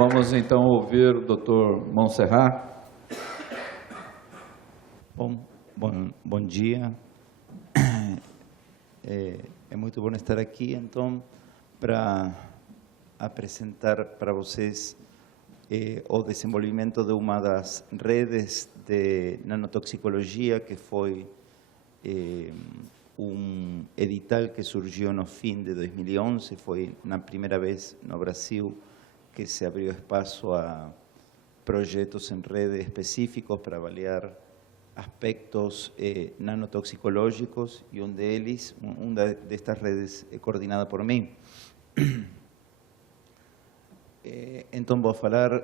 Vamos então ouvir o Dr. Montserrat. Bom dia. É muito bom estar aqui, então, para apresentar para vocês o desenvolvimento de uma das redes de nanotoxicologia, que foi um edital que surgiu no fim de 2011, foi na primeira vez no Brasil que se abriu espaço a projetos em rede específicos para avaliar aspectos nanotoxicológicos, y una de estas redes coordinada por mí. Então, vou falar,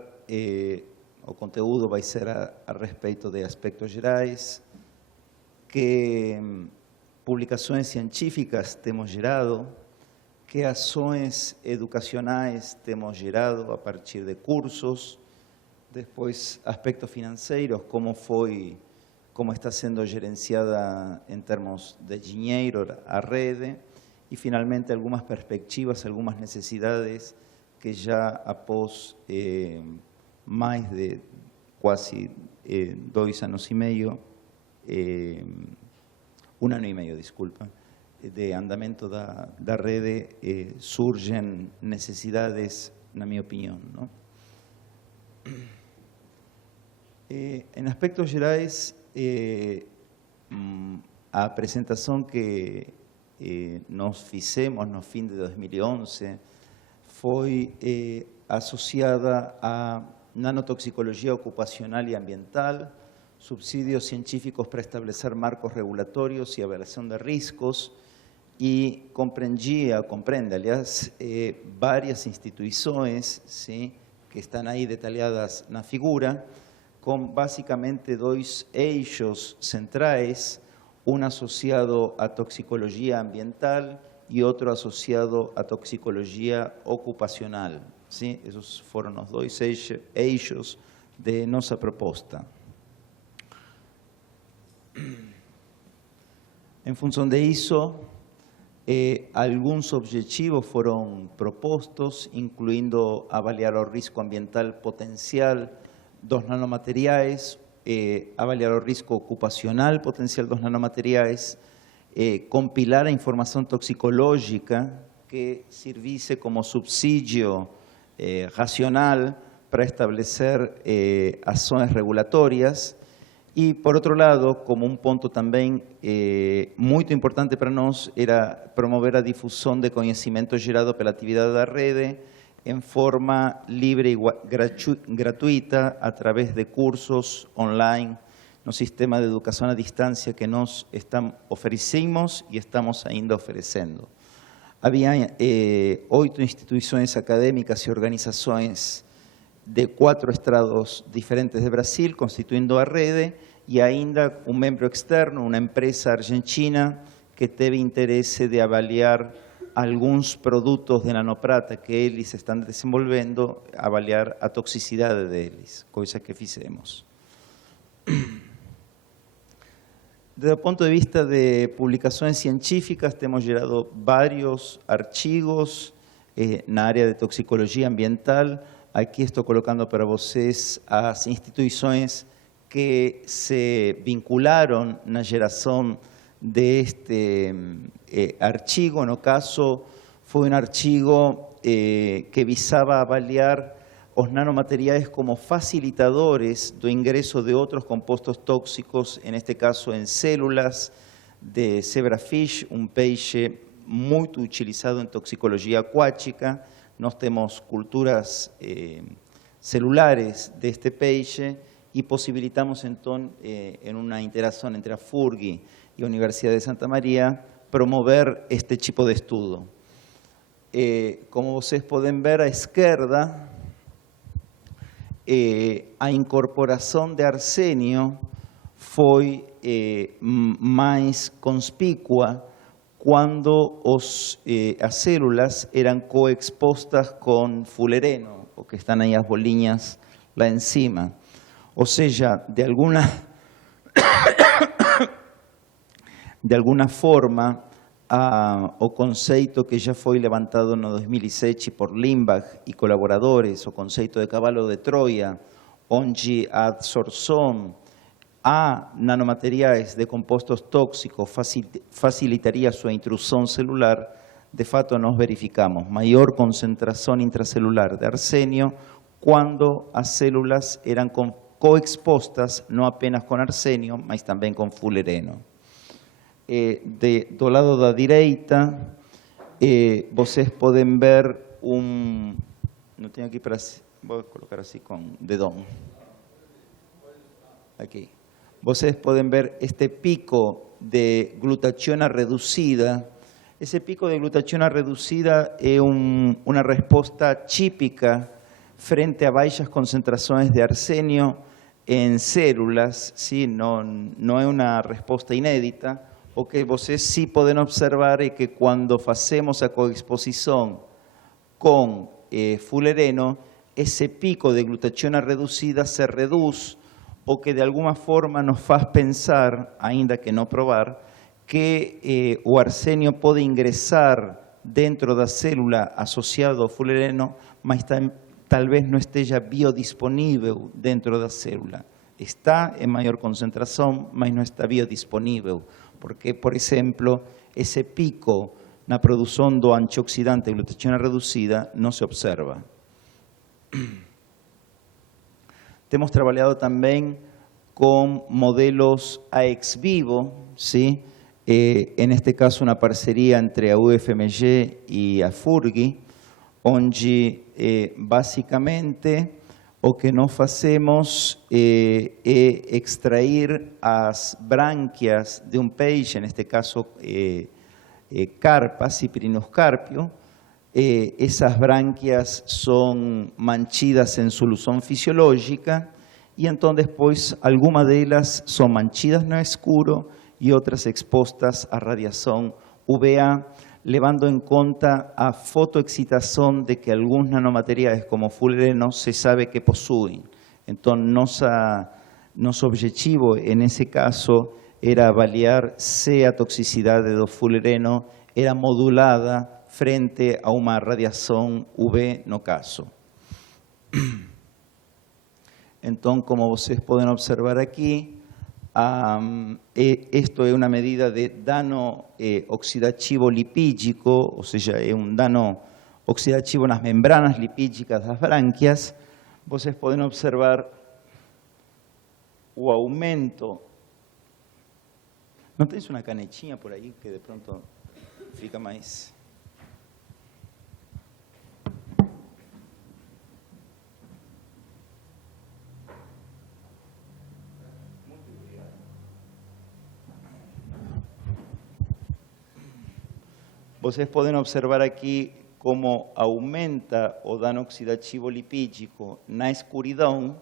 o conteúdo vai ser a respeito de aspectos gerais, que publicações científicas temos gerado, que ações educacionais temos gerado a partir de cursos, depois aspectos financeiros, como está sendo gerenciada em termos de dinheiro a rede, e finalmente algumas perspectivas, algumas necessidades que já após mais de quase 2 anos e meio, 1 ano e meio, desculpa, de andamento da rede, surgem necessidades, na minha opinião, não? Em aspectos gerais, a apresentação que nós fizemos no fim de 2011 foi associada a nanotoxicologia ocupacional e ambiental, subsídios científicos para estabelecer marcos regulatórios e avaliação de riscos, e compreende, aliás, várias instituições, ¿sí?, que estão aí detalhadas na figura, com basicamente 2 eixos centrais, um associado à toxicologia ambiental e outro associado à toxicologia ocupacional. ¿Sí? Esses foram os 2 eixos de nossa proposta. Em função disso, alguns objetivos foram propostos, incluindo avaliar o risco ambiental potencial dos nanomateriais, avaliar o risco ocupacional potencial dos nanomateriais, compilar a informação toxicológica que servisse como subsídio racional para estabelecer ações regulatórias. E, por outro lado, como um ponto também muito importante para nós, era promover a difusão de conhecimento gerado pela atividade da rede em forma livre e gratuita, através de cursos online no sistema de educação à distância que nós oferecemos e estamos ainda oferecendo. Havia 8 instituições acadêmicas e organizações de 4 estados diferentes de Brasil, constituindo a rede, e ainda um membro externo, uma empresa argentina, que teve interesse de avaliar alguns produtos de nanoprata que eles estão desenvolvendo, avaliar a toxicidade deles, coisa que fizemos. Desde o ponto de vista de publicações científicas, temos gerado vários artigos na área de toxicologia ambiental. Aqui estou colocando para vocês as instituições que se vincularam na geração deste artigo. No caso, foi um artigo que visava avaliar os nanomateriais como facilitadores do ingresso de outros compostos tóxicos, neste caso em células de zebrafish, um peixe muito utilizado em toxicologia aquática. Nós temos culturas celulares deste peixe e possibilitamos, então, em uma interação entre a FURG e a Universidade de Santa Maria, promover este tipo de estudo. Como vocês podem ver à esquerda, a incorporação de arsênio foi mais conspícua quando as células eram coexpostas com fulereno, o que estão aí as bolinhas lá em cima. Ou seja, de alguma forma, o conceito que já foi levantado no 2007 por Limbach e colaboradores, o conceito de cavalo de Troia, onde a absorção a nanomateriais de compostos tóxicos facilitaria sua intrusão celular, de fato nós verificamos maior concentração intracelular de arsênio quando as células eram coexpostas não apenas com arsênio, mas também com fulereno. Do lado da direita, vocês podem ver não tenho aqui para, vou colocar assim com dedão. Aqui. Vocês podem ver este pico de glutationa reducida. Esse pico de glutationa reducida é uma resposta típica frente a baixas concentrações de arsênio em células, ¿sí? Não é uma resposta inédita. O que vocês sí podem observar é que quando fazemos a coexposição com fulereno, esse pico de glutationa reducida se reduz, o que de alguma forma nos faz pensar, ainda que não provar, que o arsênio pode ingressar dentro da célula associado ao fulereno, mas talvez não esteja biodisponível dentro da célula. Está em maior concentração, mas não está biodisponível, porque, por exemplo, esse pico na produção do antioxidante glutationa reduzida não se observa. Temos trabalhado também com modelos a ex vivo, ¿sí? En este caso una parceria entre a UFMG e a FURGI, onde basicamente o que nós fazemos é extrair as brânquias de um peixe, neste caso carpa, Cyprinoscarpio. Esas branquias son manchidas en solución fisiológica y entonces después algunas de ellas son manchidas no escuro y otras expuestas a radiación UVA, levando en cuenta a fotoexcitación de que algunos nanomateriales como fulereno se sabe que poseen. Entonces, nuestro objetivo en ese caso era avaliar se a toxicidade do fulereno era modulada frente a uma radiação UV no caso. Então, como vocês podem observar aqui, isto é uma medida de dano oxidativo lipídico, ou seja, é um dano oxidativo nas membranas lipídicas das brânquias. Vocês podem observar o aumento. ¿No tenéis una canetinha por ahí que de pronto fica mais? Vocês podem observar aqui como aumenta o dano oxidativo lipídico na escuridão,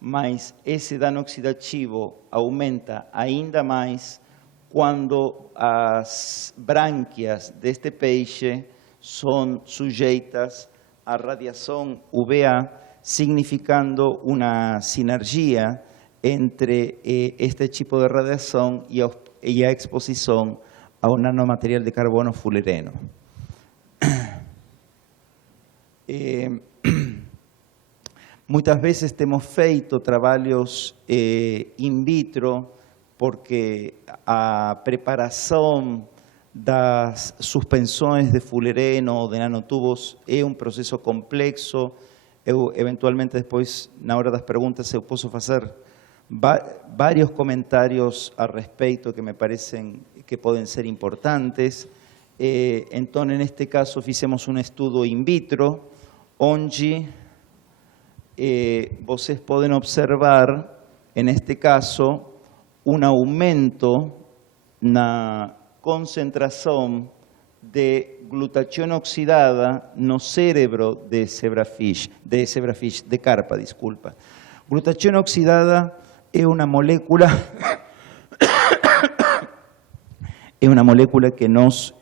mas esse dano oxidativo aumenta ainda mais quando as brânquias deste peixe são sujeitas à radiação UVA, significando uma sinergia entre este tipo de radiação e a exposição ao nanomaterial de carbono fulereno. Muitas vezes temos feito trabalhos in vitro, porque a preparação das suspensões de fulereno ou de nanotubos é um processo complexo. Eu, eventualmente, depois, na hora das perguntas, eu posso fazer vários comentários a respeito que me parecem que podem ser importantes. Então, neste caso, fizemos um estudo in vitro, onde vocês podem observar, neste caso, um aumento na concentração de glutationa oxidada no cérebro de carpa, desculpa. Glutationa oxidada é uma molécula que nós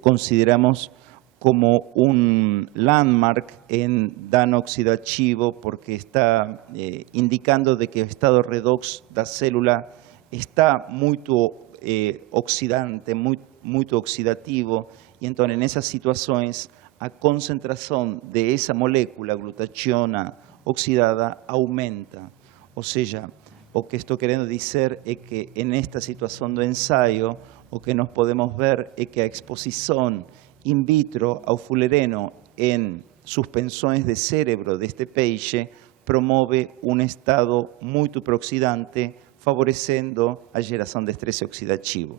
consideramos como un landmark en dano oxidativo, porque está indicando de que o estado redox da célula está muito oxidante, muito oxidativo, e então, nessas situações, a concentração de essa molécula, glutationa oxidada, aumenta. Ou seja, o que estou querendo dizer é que, nesta situação do ensaio, o que nós podemos ver é que a exposição in vitro ao fulereno em suspensões de cérebro deste peixe promove um estado muito peroxidante, favorecendo a geração de estresse oxidativo.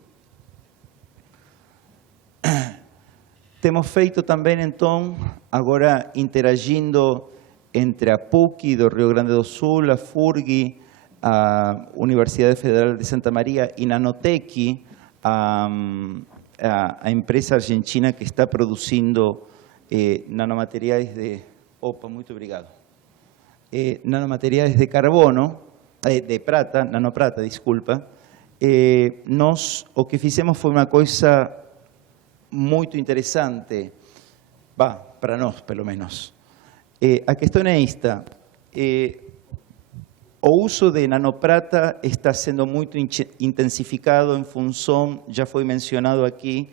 Temos feito também, então, agora interagindo entre a PUC do Rio Grande do Sul, a FURG, a Universidade Federal de Santa Maria e Nanotech, a empresa argentina que está produzindo nanomateriais de... Opa, muito obrigado. Nanomateriais de carbono, de prata, nanoprata, desculpa. Nós, o que fizemos foi uma coisa muito interessante, para nós, pelo menos. A questão é esta. O uso de nanoprata está sendo muito intensificado em função, já foi mencionado aqui,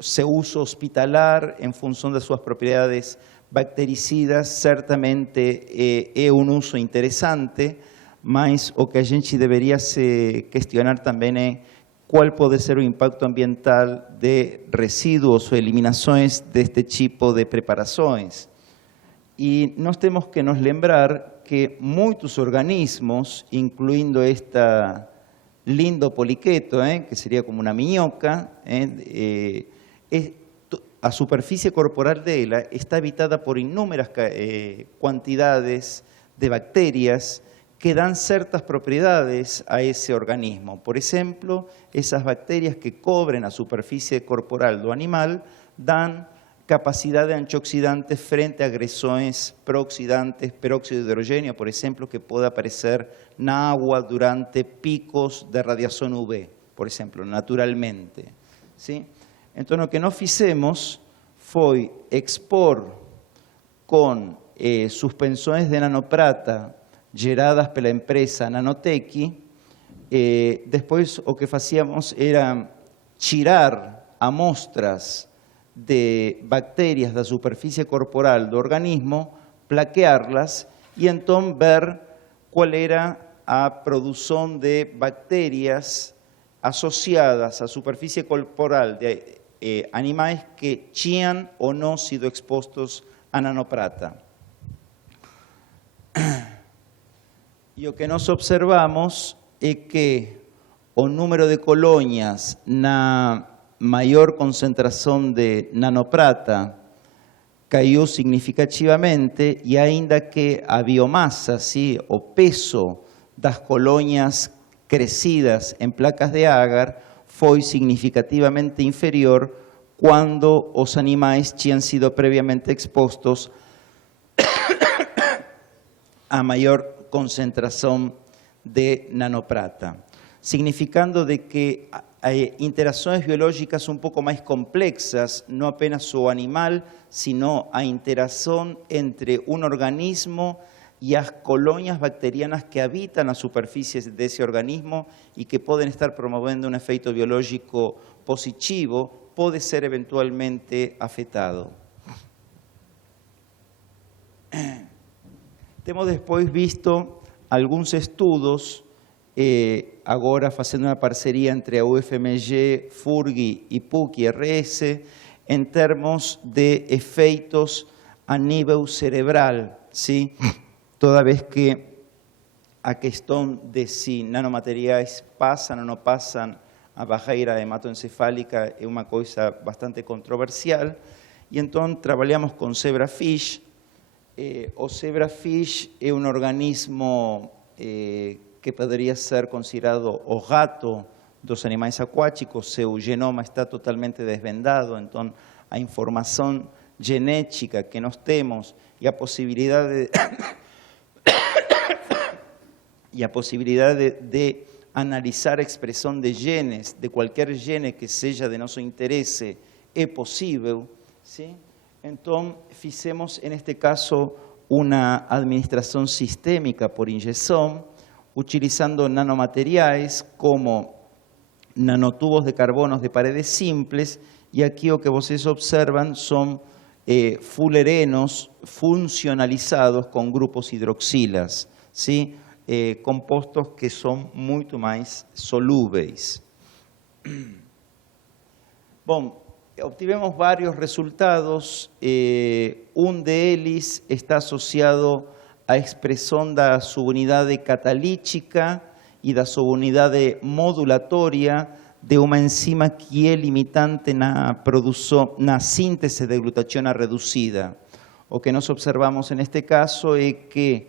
seu uso hospitalar em função das suas propriedades bactericidas, certamente é um uso interessante, mas o que a gente deveria se questionar também é qual pode ser o impacto ambiental de resíduos ou eliminações deste tipo de preparações. E nós temos que nos lembrar que muitos organismos, incluindo esta lindo poliqueto, que seria como uma minhoca, a superfície corporal dela está habitada por inúmeras quantidades de bacterias que dan ciertas propiedades a ese organismo. Por ejemplo, esas bacterias que cubren la superficie corporal do animal dan capacidad de antioxidante frente a agresiones prooxidantes, peróxido de hidrogênio, por ejemplo, que puede aparecer na agua durante picos de radiación UV, por ejemplo, naturalmente. ¿Sí? Entonces, lo que nós fizemos foi expor con suspensões de nanoprata geradas pela empresa Nanotech. Después o que hacíamos era tirar amostras de bacterias da superfície corporal do organismo, plaquearlas y entonces ver cuál era a produção de bacterias asociadas à superfície corporal de animais que tinham ou não sido expostos a nanoprata. E o que nós observamos é que o número de colônias na maior concentração de nanoprata caiu significativamente e ainda que a biomassa, ¿sí? O peso das colônias crescidas em placas de agar foi significativamente inferior quando os animais tinham sido previamente expostos a maior concentração de nanoprata, significando de que interações biológicas um pouco mais complexas, não apenas o animal, sino a interação entre um organismo e as colônias bacterianas que habitam a superfície desse organismo e que podem estar promovendo um efeito biológico positivo, pode ser eventualmente afetado. Temos depois visto alguns estudos, agora fazendo uma parceria entre a UFMG, FURG e PUC-RS, em termos de efeitos a nível cerebral, ¿sí? Toda vez que a questão de se nanomateriais passam ou não passam a barreira hematoencefálica é uma coisa bastante controversial, e então trabalhamos com zebrafish. O zebrafish é um organismo que poderia ser considerado o gato dos animais aquáticos. Seu genoma está totalmente desvendado, então a informação genética que nós temos e a possibilidade de analisar a expressão de genes, de qualquer gene que seja de nosso interesse, é possível, ¿sí? Então, fizemos, neste caso, uma administração sistêmica por injeção, utilizando nanomateriais como nanotubos de carbonos de paredes simples, y aquí lo que ustedes observan son fullerenos funcionalizados con grupos hidroxilas, ¿sí? Compostos que son muito mais solúveis. Bom, obtivemos varios resultados. Un deles está asociado à expressão da subunidade catalítica e da subunidade modulatória de uma enzima que é limitante na síntese de glutationa reducida. O que nós observamos neste caso é que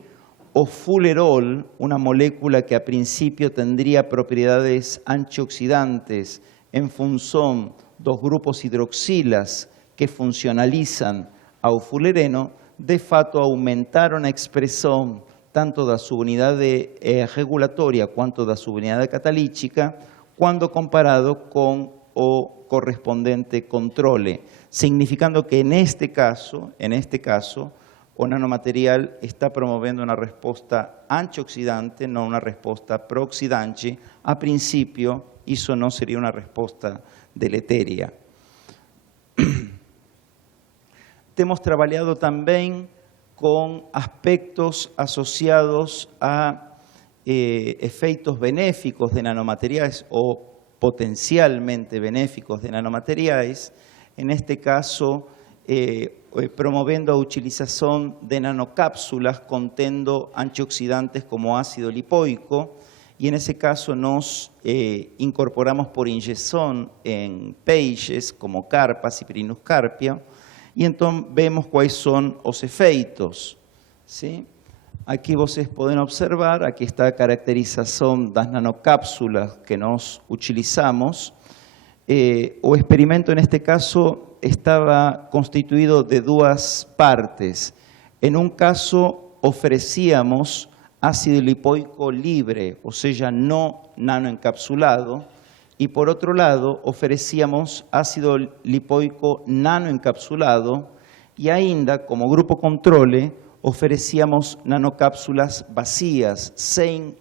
o fulerol, una molécula que a principio tendría propiedades antioxidantes en función dos grupos hidroxilas que funcionalizan ao fulereno, de fato aumentaron a expresión tanto da subunidade regulatoria quanto da subunidade catalítica cuando comparado con o correspondente controle, significando que en este caso, o nanomaterial está promoviendo una respuesta antioxidante, no una respuesta prooxidante. A principio, eso no sería una respuesta deleteria. Hemos trabajado también con aspectos asociados a efectos benéficos de nanomateriales o potencialmente benéficos de nanomateriales. En este caso, promoviendo a utilización de nanocápsulas contendo antioxidantes como ácido lipoico, y en ese caso nos incorporamos por inyección en peixes como carpas y Pyrinuscarpia, y entonces vemos cuáles son los efeitos, ¿sí? Aquí ustedes pueden observar, aquí está a caracterización das nanocápsulas que nos utilizamos. O experimento en este caso estaba constituido de dos partes. En un caso ofrecíamos ácido lipoico libre, o sea, no nanoencapsulado, y por otro lado ofrecíamos ácido lipoico nanoencapsulado, y ainda, como grupo controle, ofrecíamos nanocápsulas vacías, sin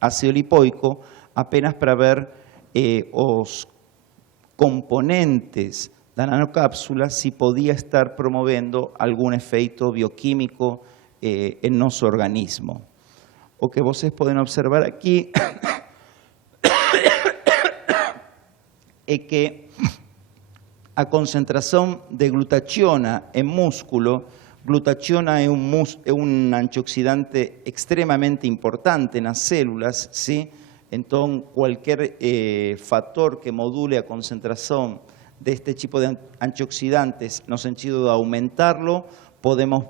ácido lipoico, apenas para ver os componentes da nanocápsula si podía estar promoviendo algún efecto bioquímico en nuestro organismo. O que ustedes pueden observar aquí es que a concentración de glutationa en músculo, glutationa es un antioxidante extremadamente importante en las células, ¿sí? Entonces, cualquier factor que module a concentración de este tipo de antioxidantes, en el sentido de aumentarlo, podemos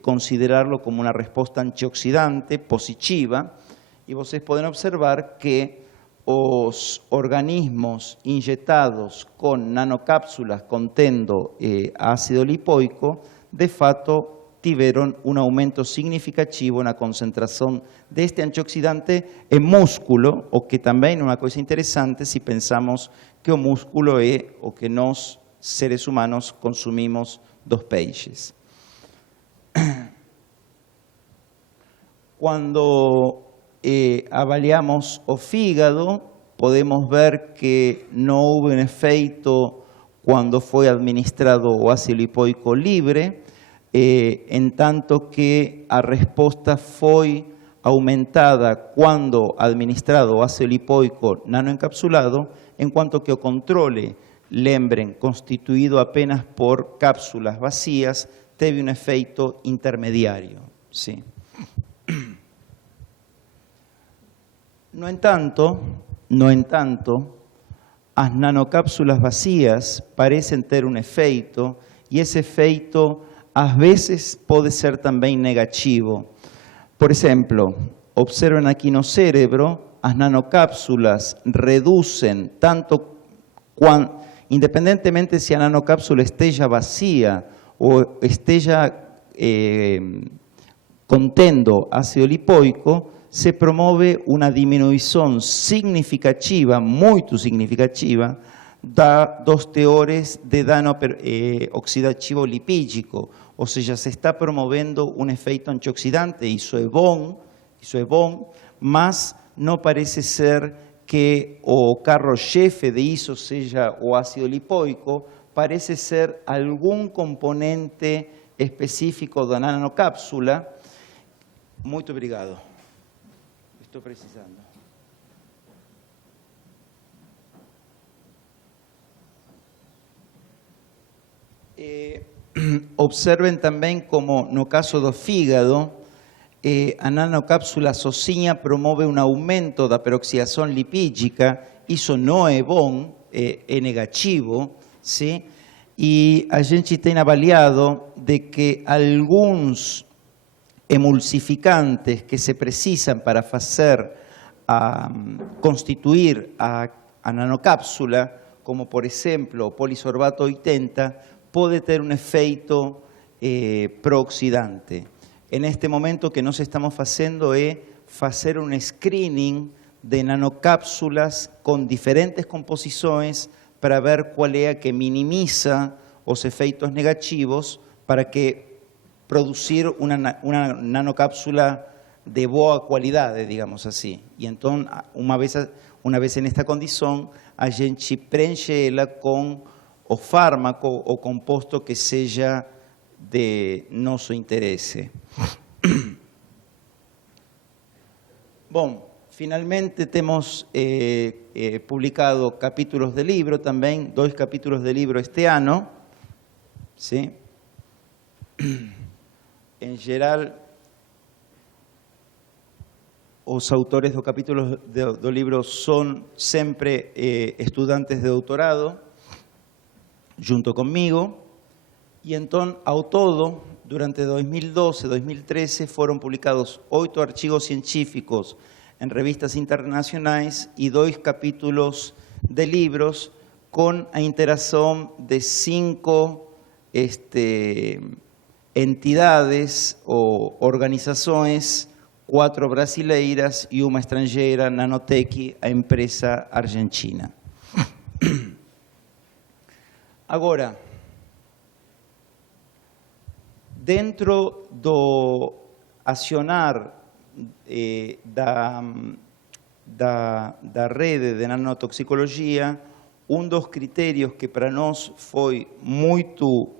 considerarlo como una respuesta antioxidante positiva. Y ustedes pueden observar que los organismos inyectados con nanocápsulas contendo ácido lipoico, de fato, tuvieron un aumento significativo en la concentración de este antioxidante en músculo, o que también es una cosa interesante si pensamos que el músculo es o que nos, seres humanos, consumimos dos peixes. Cuando avaliamos o fígado, podemos ver que no hubo un efecto cuando fue administrado o ácido lipoico libre, en tanto que a respuesta fue aumentada cuando administrado ácido lipoico nanoencapsulado, en cuanto que o controle, lembren, constituido apenas por cápsulas vacías, tuvo un efecto intermediario, ¿sí? No entanto, as nanocápsulas vacías parecen tener un efecto, y ese efecto a veces puede ser también negativo. Por ejemplo, observen aquí no cérebro, as nanocápsulas reducen tanto, independientemente si la nanocápsula esté vacía o esté contendo ácido lipoico, se promueve una disminución significativa, muy significativa, dos teores de dano oxidativo lipídico, o sea, se está promoviendo un efecto antioxidante, y eso es bon, mas no parece ser que o carro-chefe de isso seja o ácido lipoico, parece ser algum componente específico da nanocápsula. Muito obrigado. Estou precisando. Observen também como, no caso do fígado, a nanocápsula sozinha promove um aumento da peroxidação lipídica. Isso não é bom, é negativo, sim? E a gente tem avaliado de que alguns emulsificantes que se precisam para fazer, constituir a nanocápsula, como por exemplo o polisorbato 80, pode ter um efeito prooxidante. En este momento o que nós estamos fazendo é fazer um screening de nanocápsulas com diferentes composições para ver qual é a que minimiza os efeitos negativos para que produzir uma nanocápsula de boa qualidade, digamos assim. E então, uma vez nesta condição, a gente preenche ela com o fármaco ou composto que seja de nosso interesse. Bom, finalmente temos publicado capítulos de livro também, 2 capítulos de livro este ano. ¿Sí? Em geral, os autores do capítulo do livro são sempre estudantes de doutorado, junto comigo. E então, ao todo, durante 2012 e 2013, foram publicados 8 artigos científicos em revistas internacionais e 2 capítulos de livros com a interação de 5 entidades ou organizações, 4 brasileiras e uma estrangeira, Nanotech, a empresa argentina. Agora, dentro do acionar da rede de nanotoxicologia, dos critérios que para nós foi muito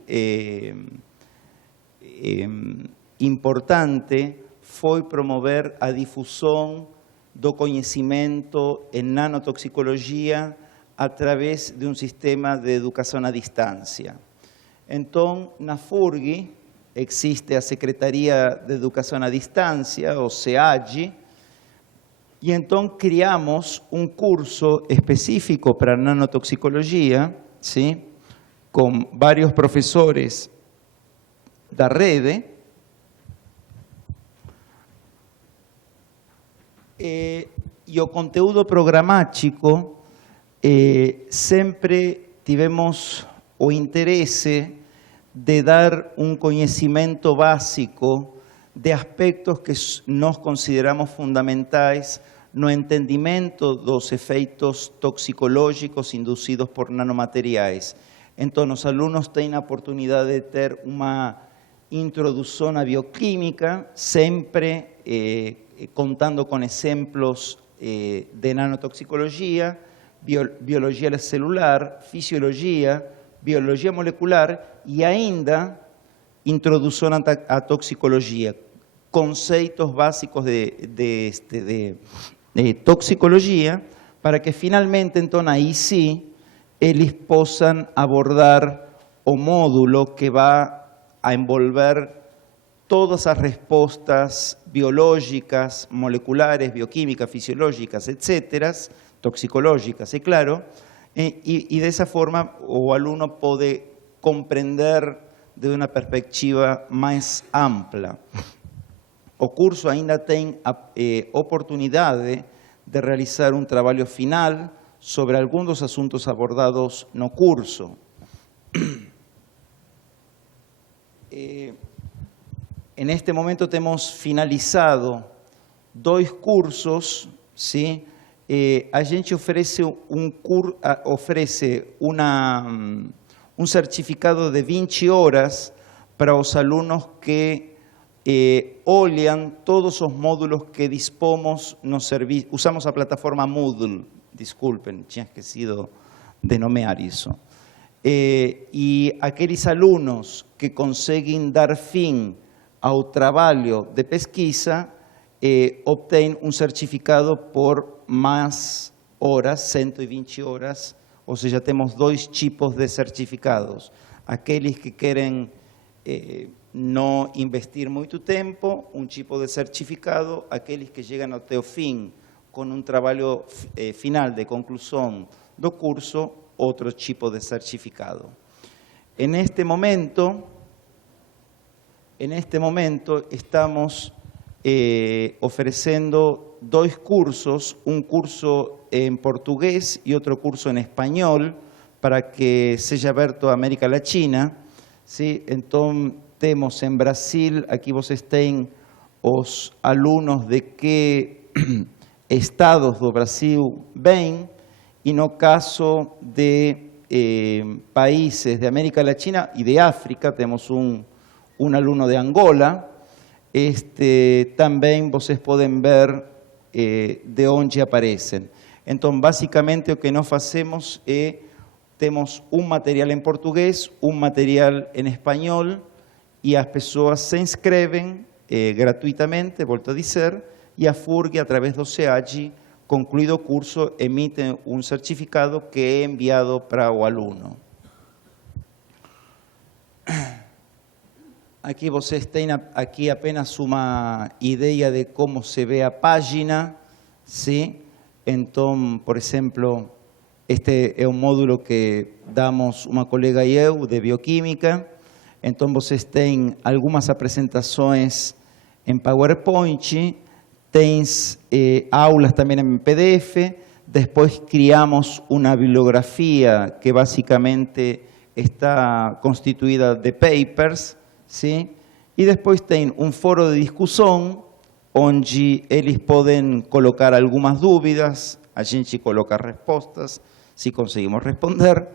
importante foi promover a difusão do conhecimento em nanotoxicologia através de um sistema de educação à distância. Então, na FURG, existe a Secretaria de Educação à Distância, o SEAD, e então criamos um curso específico para nanotoxicologia, ¿sí? Com vários professores da rede, e o conteúdo programático sempre tivemos o interesse de dar um conhecimento básico de aspectos que nós consideramos fundamentais no entendimento dos efeitos toxicológicos induzidos por nanomateriais. Então, os alunos têm a oportunidade de ter uma introdução à bioquímica, sempre contando com exemplos de nanotoxicologia, biologia celular, fisiologia, biologia molecular e ainda introdução à toxicologia, conceitos básicos de toxicologia, para que finalmente, então, aí sim, eles possam abordar o módulo que vai a envolver todas as respostas biológicas, moleculares, bioquímicas, fisiológicas, etcétera, toxicológicas, é claro, e dessa forma o aluno pode compreender de uma perspectiva mais ampla. O curso ainda tem a oportunidade de realizar um trabalho final sobre alguns dos assuntos abordados no curso. Neste momento temos finalizado 2 cursos, ¿sí? A gente oferece um certificado de 20 horas para os alunos que olham todos os módulos que dispomos no serviço. Usamos a plataforma Moodle, desculpen, tinha esquecido de nomear isso. E aqueles alunos que conseguem dar fim ao trabalho de pesquisa obtêm um certificado por mais horas, 120 horas, ou seja, temos dois tipos de certificados. Aqueles que querem não investir muito tempo, um tipo de certificado, aqueles que chegam até o fim com um trabalho final de conclusão do curso, outro tipo de certificado. En este momento estamos oferecendo dois cursos, um curso em português e outro curso em espanhol, para que seja aberto à América Latina. ¿Sí? Então, temos em Brasil, aqui vocês têm os alunos de que estados do Brasil vêm, e no caso de países de América Latina e de África, temos um aluno de Angola. Também vocês podem ver de onde aparecem. Então, basicamente, o que nós fazemos é, temos um material em português, um material em espanhol, e as pessoas se inscrevem gratuitamente, volto a dizer, e a FURG, através do SEAD, concluído o curso, emite um certificado que é enviado para o aluno. Aqui vocês têm aqui apenas uma ideia de como se vê a página, ¿sí? Então, por exemplo, este é um módulo que damos uma colega e eu, de bioquímica. Então, vocês têm algumas apresentações em PowerPoint, tens aulas também em PDF, depois criamos uma bibliografia que basicamente está constituída de papers, ¿sí? E depois tem um foro de discussão, onde eles podem colocar algumas dúvidas, a gente coloca respostas, se conseguimos responder,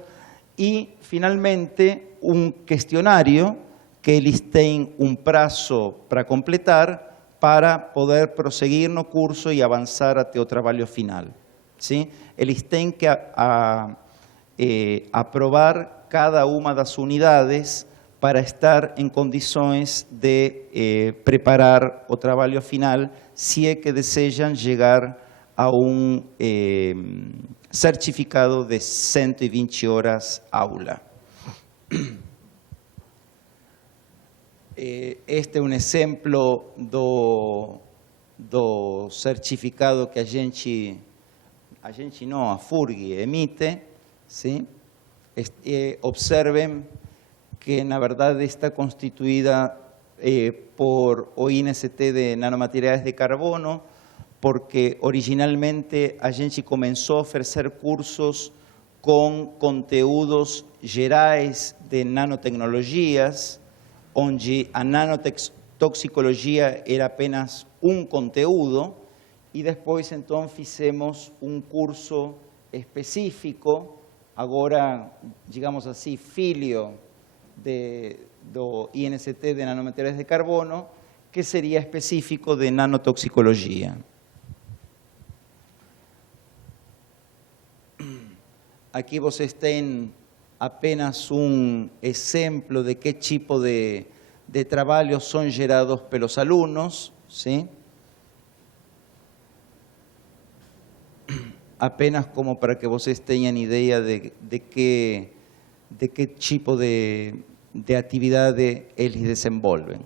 e, finalmente, um questionário que eles têm um prazo para completar, para poder prosseguir no curso e avançar até o trabalho final. ¿Sí? Eles têm que aprovar cada uma das unidades para estar em condições de preparar o trabalho final, se é que desejam chegar a um certificado de 120 horas aula. Este é um exemplo do certificado que a gente não, a FURG emite, ¿sí? Observem que, na verdade, está constituída por o INST de nanomateriais de carbono, porque originalmente a gente começou a oferecer cursos com conteúdos gerais de nanotecnologias, onde a nanotoxicologia era apenas um conteúdo, e depois, então, fizemos um curso específico, agora, digamos assim, filho do INST de nanomateriais de carbono, que seria específico de nanotoxicologia. Aqui vocês têm apenas um exemplo de que tipo de trabalhos são gerados pelos alunos, ¿sí? Apenas como para que vocês tenham ideia de que tipo de atividade eles desenvolvem.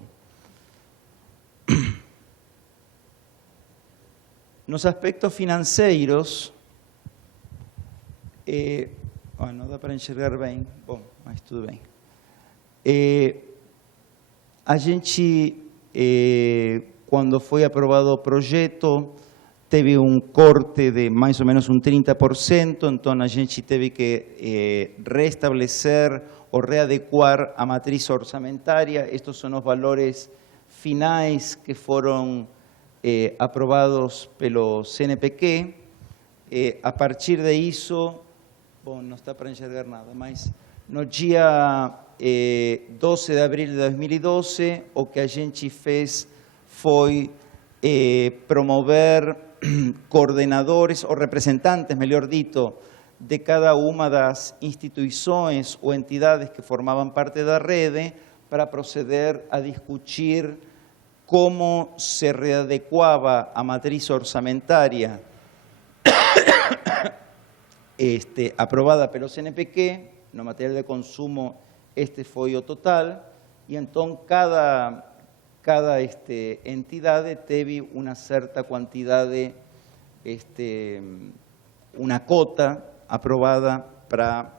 Nos aspectos financeiros, não dá para enxergar bem, bom, mas tudo bem. A gente, quando foi aprovado o projeto, teve um corte de mais ou menos um 30%, então a gente teve que restabelecer ou readequar a matriz orçamentária. Estes são os valores finais que foram aprovados pelo CNPq. A partir disso, bom, não está para enxergar nada, mas no dia 12 de abril de 2012, o que a gente fez foi promover coordenadores ou representantes, melhor dito, de cada uma das instituições ou entidades que formavam parte da rede para proceder a discutir como se readequava a matriz orçamentária aprovada pelo CNPq, no material de consumo este foi o total, e então cada entidade teve uma certa quantidade, uma cota aprovada para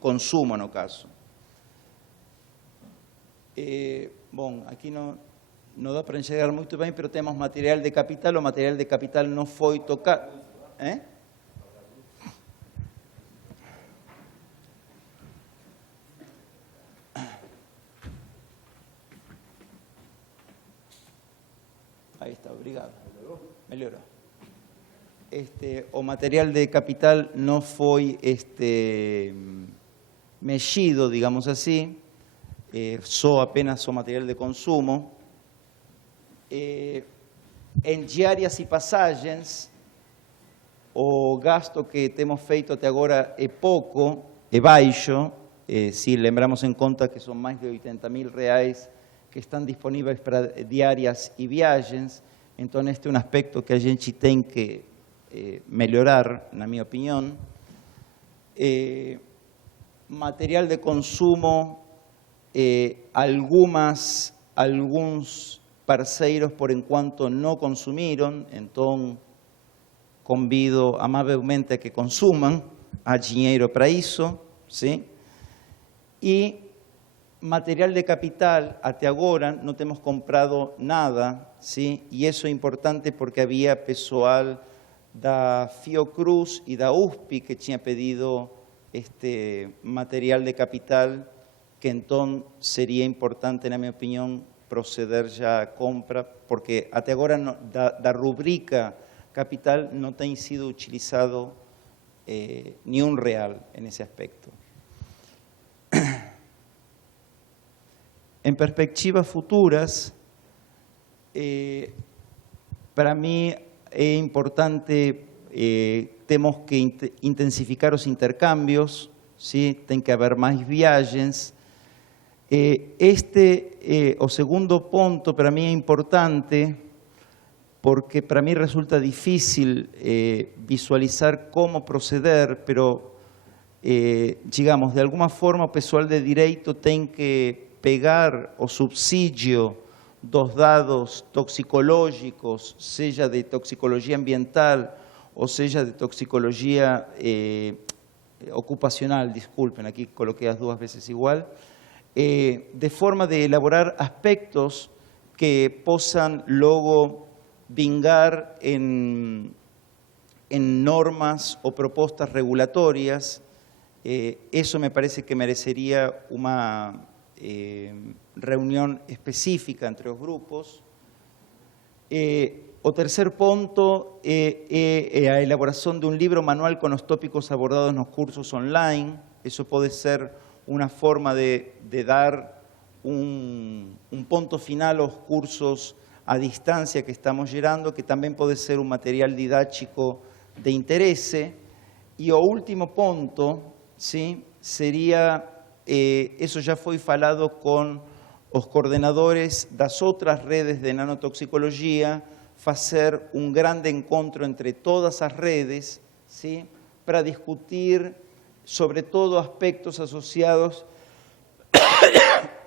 consumo, no caso. Bom, aqui não dá para enxergar muito bem, mas temos material de capital. O material de capital não foi tocado. Aí está, obrigado. Melhorou. O material de capital não foi mexido, digamos assim, só apenas o material de consumo. Em diárias e passagens, o gasto que temos feito até agora é pouco, é baixo, se lembramos em conta que são mais de R$80.000 que estão disponíveis para diárias e viagens. Então, este é um aspecto que a gente tem que melhorar, na minha opinião. Material de consumo, alguns parceiros, por enquanto, não consumiram, então convido amavelmente a que consumam, há dinheiro para isso, sim? E material de capital, até agora, não temos comprado nada, sim? E isso é importante porque havia pessoal da Fiocruz e da USP que tinha pedido material de capital, que então seria importante, na minha opinião, proceder já à compra, porque até agora da rubrica capital não tem sido utilizado nenhum real nesse aspecto. Em perspectivas futuras, para mim é importante, temos que intensificar os intercâmbios, ¿sí? Tem que haver mais viagens. O segundo ponto para mí es importante porque para mí resulta difícil visualizar cómo proceder, pero digamos, de alguna forma o pessoal de direito tem que pegar o subsídio dos dados toxicológicos, seja de toxicologia ambiental ou seja de toxicologia ocupacional, desculpen, aqui coloquei as duas vezes igual, de forma de elaborar aspectos que possam logo vingar en normas o propostas regulatorias. Eso me parece que merecería una reunión específica entre os grupos. O tercer ponto é a elaboración de un libro manual con os tópicos abordados nos cursos online. Eso pode ser una forma de dar un punto final aos cursos a distancia que estamos gerando, que también puede ser un material didáctico de interés. Y o último punto, ¿sí? Sería, eso ya fue falado con os coordenadores das outras redes de nanotoxicología, fazer un grande encontro entre todas as redes, ¿sí? Para discutir sobre todo aspectos asociados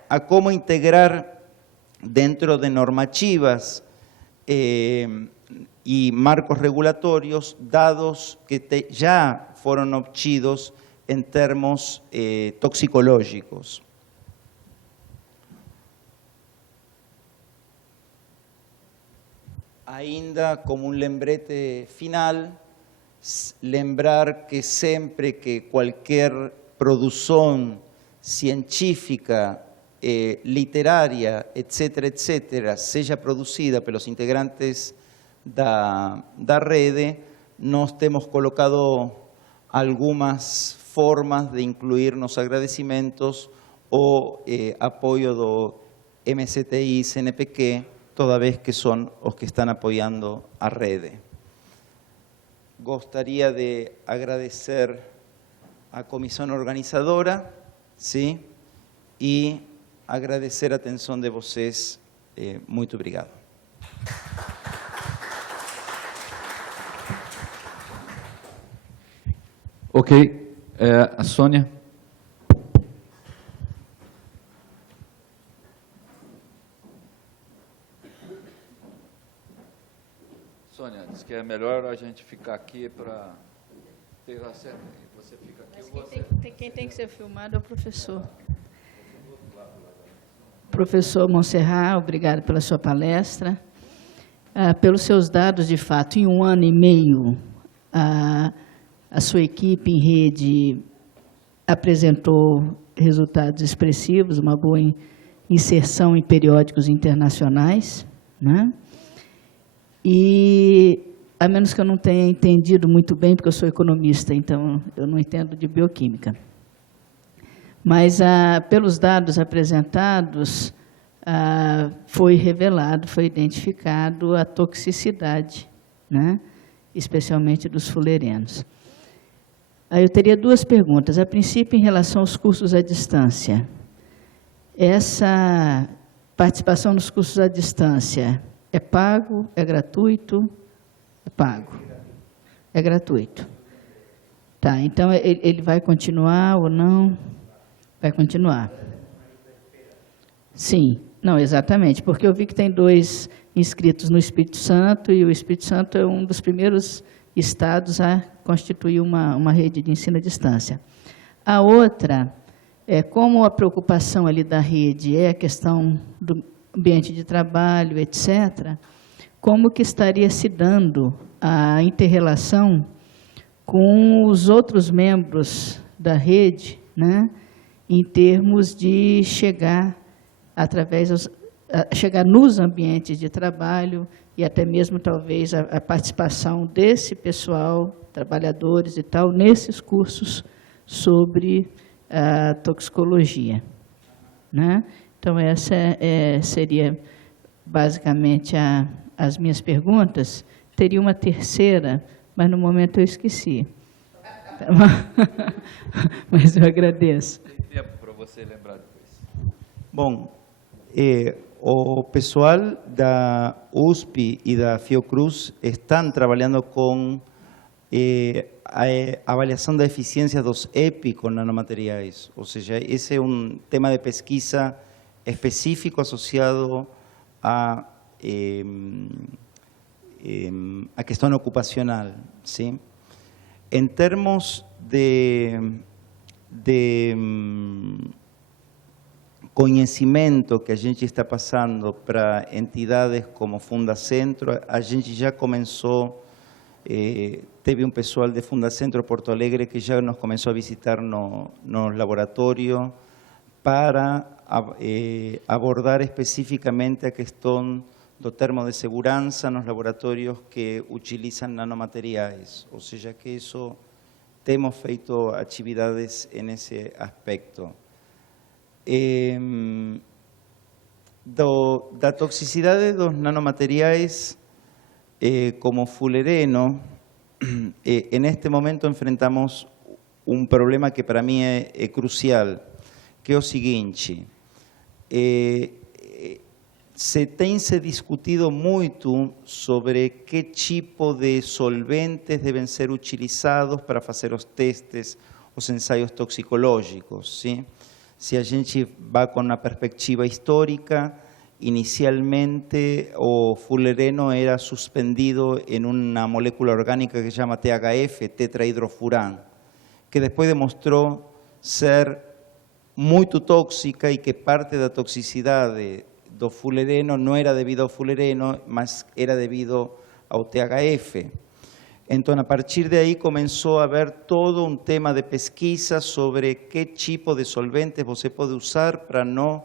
a cómo integrar dentro de normativas y marcos regulatorios dados que ya fueron obtidos en términos toxicológicos. Ainda como un lembrete final, lembrar que sempre que qualquer produção científica, literária, etc., seja produzida pelos integrantes da rede, nós temos colocado algumas formas de incluir nos agradecimentos o apoio do MCTI e CNPq, toda vez que são os que estão apoiando a rede. gostaria de agradecer à comissão organizadora, sim, e agradecer a atenção de vocês. Muito obrigado. Ok, a Sônia. Sônia, diz que é melhor a gente ficar aqui para ter acesso. Você fica aqui. Mas quem tem que ser filmado é o professor. Professor Monserrat, obrigado pela sua palestra. Pelos seus dados, de fato, em 1 ano e meio, a sua equipe em rede apresentou resultados expressivos, uma boa inserção em periódicos internacionais, né? E, a menos que eu não tenha entendido muito bem, porque eu sou economista, então eu não entendo de bioquímica. Mas, pelos dados apresentados, foi revelado, foi identificado a toxicidade, né? Especialmente dos fulerenos. Eu teria 2 perguntas. A princípio, em relação aos cursos à distância. Essa participação nos cursos à distância é pago? É gratuito? É pago. É gratuito. Tá, então ele vai continuar ou não? Vai continuar. Sim, não, exatamente, porque eu vi que tem 2 inscritos no Espírito Santo e o Espírito Santo é um dos primeiros estados a constituir uma rede de ensino à distância. A outra é como a preocupação ali da rede é a questão do ambiente de trabalho, etc., como que estaria se dando a inter-relação com os outros membros da rede, né, em termos de chegar chegar nos ambientes de trabalho e até mesmo, talvez, a participação desse pessoal, trabalhadores e tal, nesses cursos sobre a toxicologia, né? Então, essa seria basicamente as minhas perguntas. Teria uma terceira, mas no momento eu esqueci. Mas eu agradeço. Tem tempo para você lembrar depois. Bom, o pessoal da USP e da Fiocruz estão trabalhando com a avaliação da eficiência dos EPI com nanomateriais. Ou seja, esse é um tema de pesquisa específico associado a questão ocupacional, ¿sí? Em termos de conhecimento que a gente está passando para entidades como Fundacentro, a gente já começou, teve um pessoal de Fundacentro Porto Alegre que já nos começou a visitar no laboratório para abordar especificamente a questão do termo de segurança nos laboratórios que utilizam nanomateriais. Ou seja, que isso, temos feito atividades nesse aspecto. Da toxicidade dos nanomateriais como fulereno, en este momento enfrentamos um problema que para mim é crucial, que é o seguinte: tem se discutido muito sobre que tipo de solventes devem ser utilizados para fazer os testes, os ensaios toxicológicos, ¿sí? Se a gente vai com uma perspectiva histórica, inicialmente o fulereno era suspendido em uma molécula orgânica que se chama THF, tetrahidrofuran, que depois demonstrou ser muito tóxica e que parte da toxicidade do fulereno não era devido ao fulereno, mas era devido ao THF. Então, a partir de aí, começou a haver todo um tema de pesquisa sobre que tipo de solventes você pode usar para não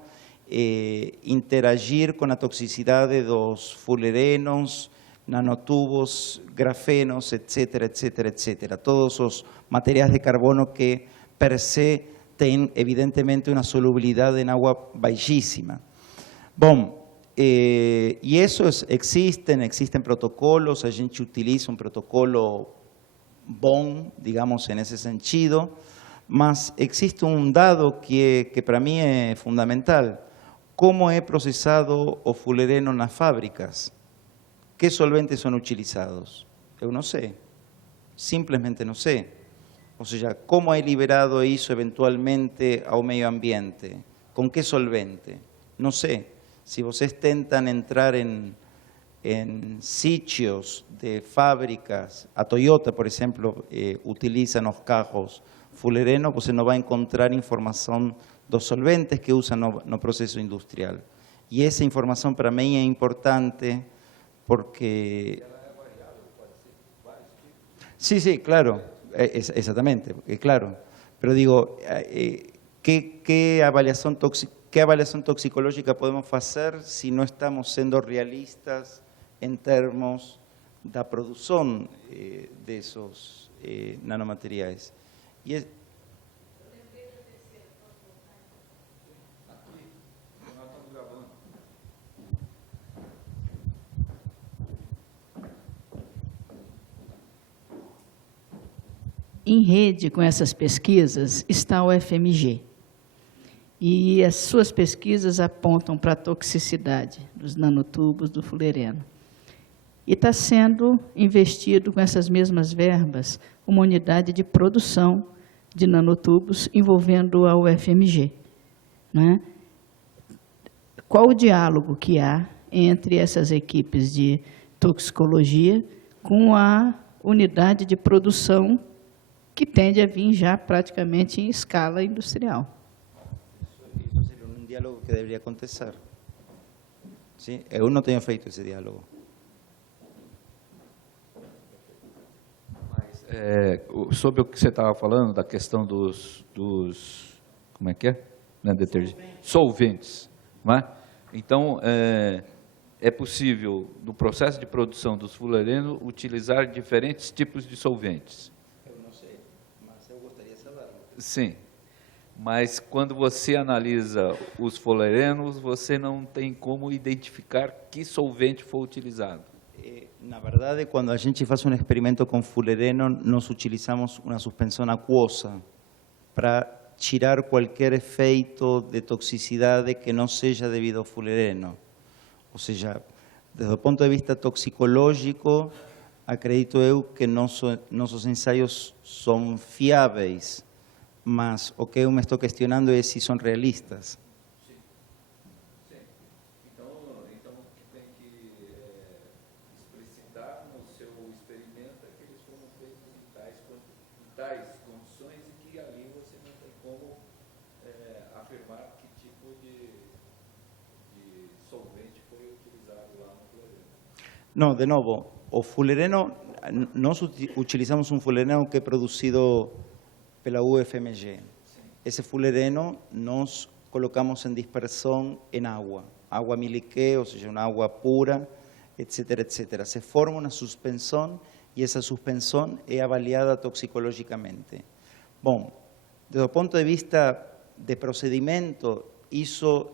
interagir com a toxicidade dos fulerenos, nanotubos, grafenos, etc., etc., etc. Todos os materiais de carbono que, per se, têm, evidentemente, uma solubilidade em água baixíssima. Bom, e isso existen protocolos, a gente utiliza um protocolo bom, digamos, en ese sentido, mas existe un dado que para mí es fundamental. ¿Cómo es procesado o fulereno en las fábricas? ¿Qué solventes son utilizados? Yo no sé, simplesmente no sé. O sea, ¿cómo es liberado eso eventualmente ao medio ambiente? ¿Con qué solvente? No sé. Si vocês tentan entrar en sitios de fábricas, a Toyota, por ejemplo, utiliza nos carros fulereno, você não vai encontrar informação dos solventes que usam no processo industrial. E essa informação para mim é importante porque... Sí, sí, claro, exactamente, claro. Pero digo, ¿qué avaliación toxicológica podemos hacer si no estamos siendo realistas en términos de la producción de esos nanomateriales? Y es, Em rede com essas pesquisas está o FMG. E as suas pesquisas apontam para a toxicidade dos nanotubos do fulereno. E está sendo investido com essas mesmas verbas uma unidade de produção de nanotubos envolvendo a UFMG. Né? Qual o diálogo que há entre essas equipes de toxicologia com a unidade de produção que tende a vir já praticamente em escala industrial? Isso seria um diálogo que deveria acontecer. Sim? Eu não tenho feito esse diálogo. Sobre o que você estava falando, da questão dos como é que é? Não é detergente? Solventes. Não é? Então, é possível, no processo de produção dos fulerenos, utilizar diferentes tipos de solventes. Eu não sei, mas eu gostaria de saber. Sim, mas quando você analisa os fulerenos, você não tem como identificar que solvente foi utilizado. Na verdade, quando a gente faz um experimento com fulereno, nós utilizamos uma suspensão aquosa para tirar qualquer efeito de toxicidade que não seja devido ao fulereno. Ou seja, desde o ponto de vista toxicológico, acredito eu que nossos ensaios são fiáveis, mas o que eu me estou questionando é se são realistas. No, de nuevo, o fulereno, nós utilizamos un fulereno que é produzido pela UFMG. Ese fulereno nós colocamos en dispersión en agua miliqué, ou seja, una agua pura, etcétera, etcétera. Se forma una suspensión y esa suspensión es avaliada toxicológicamente. Bom, desde o ponto de vista de procedimento, isso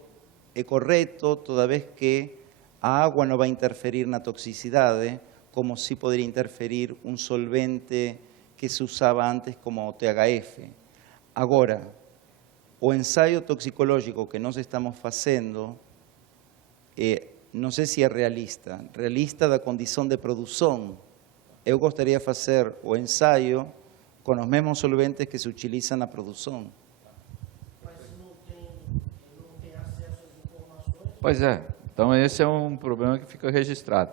é correto, toda vez que a agua no va a interferir na toxicidade, como sí podría interferir un solvente que se usaba antes como THF. Agora, o ensayo toxicológico que nós estamos fazendo, não sei se é realista da condição de produção. Eu gostaria de fazer o ensaio com os mesmos solventes que se utilizam na produção. Mas não tem acesso às informações? Pois é. Então, esse é um problema que fica registrado.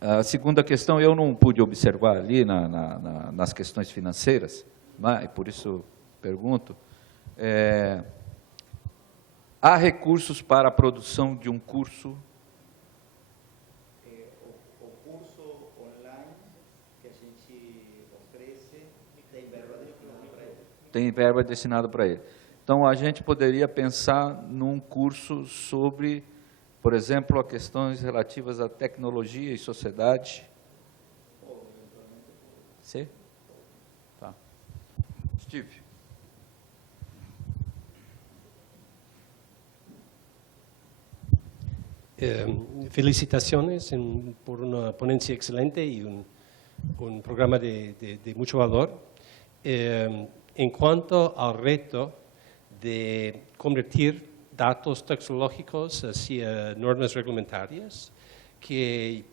A segunda questão, eu não pude observar ali nas questões financeiras, né, e por isso pergunto, há recursos para a produção de um curso? O curso online que a gente oferece tem verba destinada para ele. Tem verba destinada para ele. Então, a gente poderia pensar num curso sobre, por exemplo, as questões relativas à tecnologia e sociedade. Sim? Tá. Steve. Felicitaciones por una ponencia excelente y un programa de mucho valor. En cuanto al reto de convertir datos taxonológicos hacia normas reglamentarias, que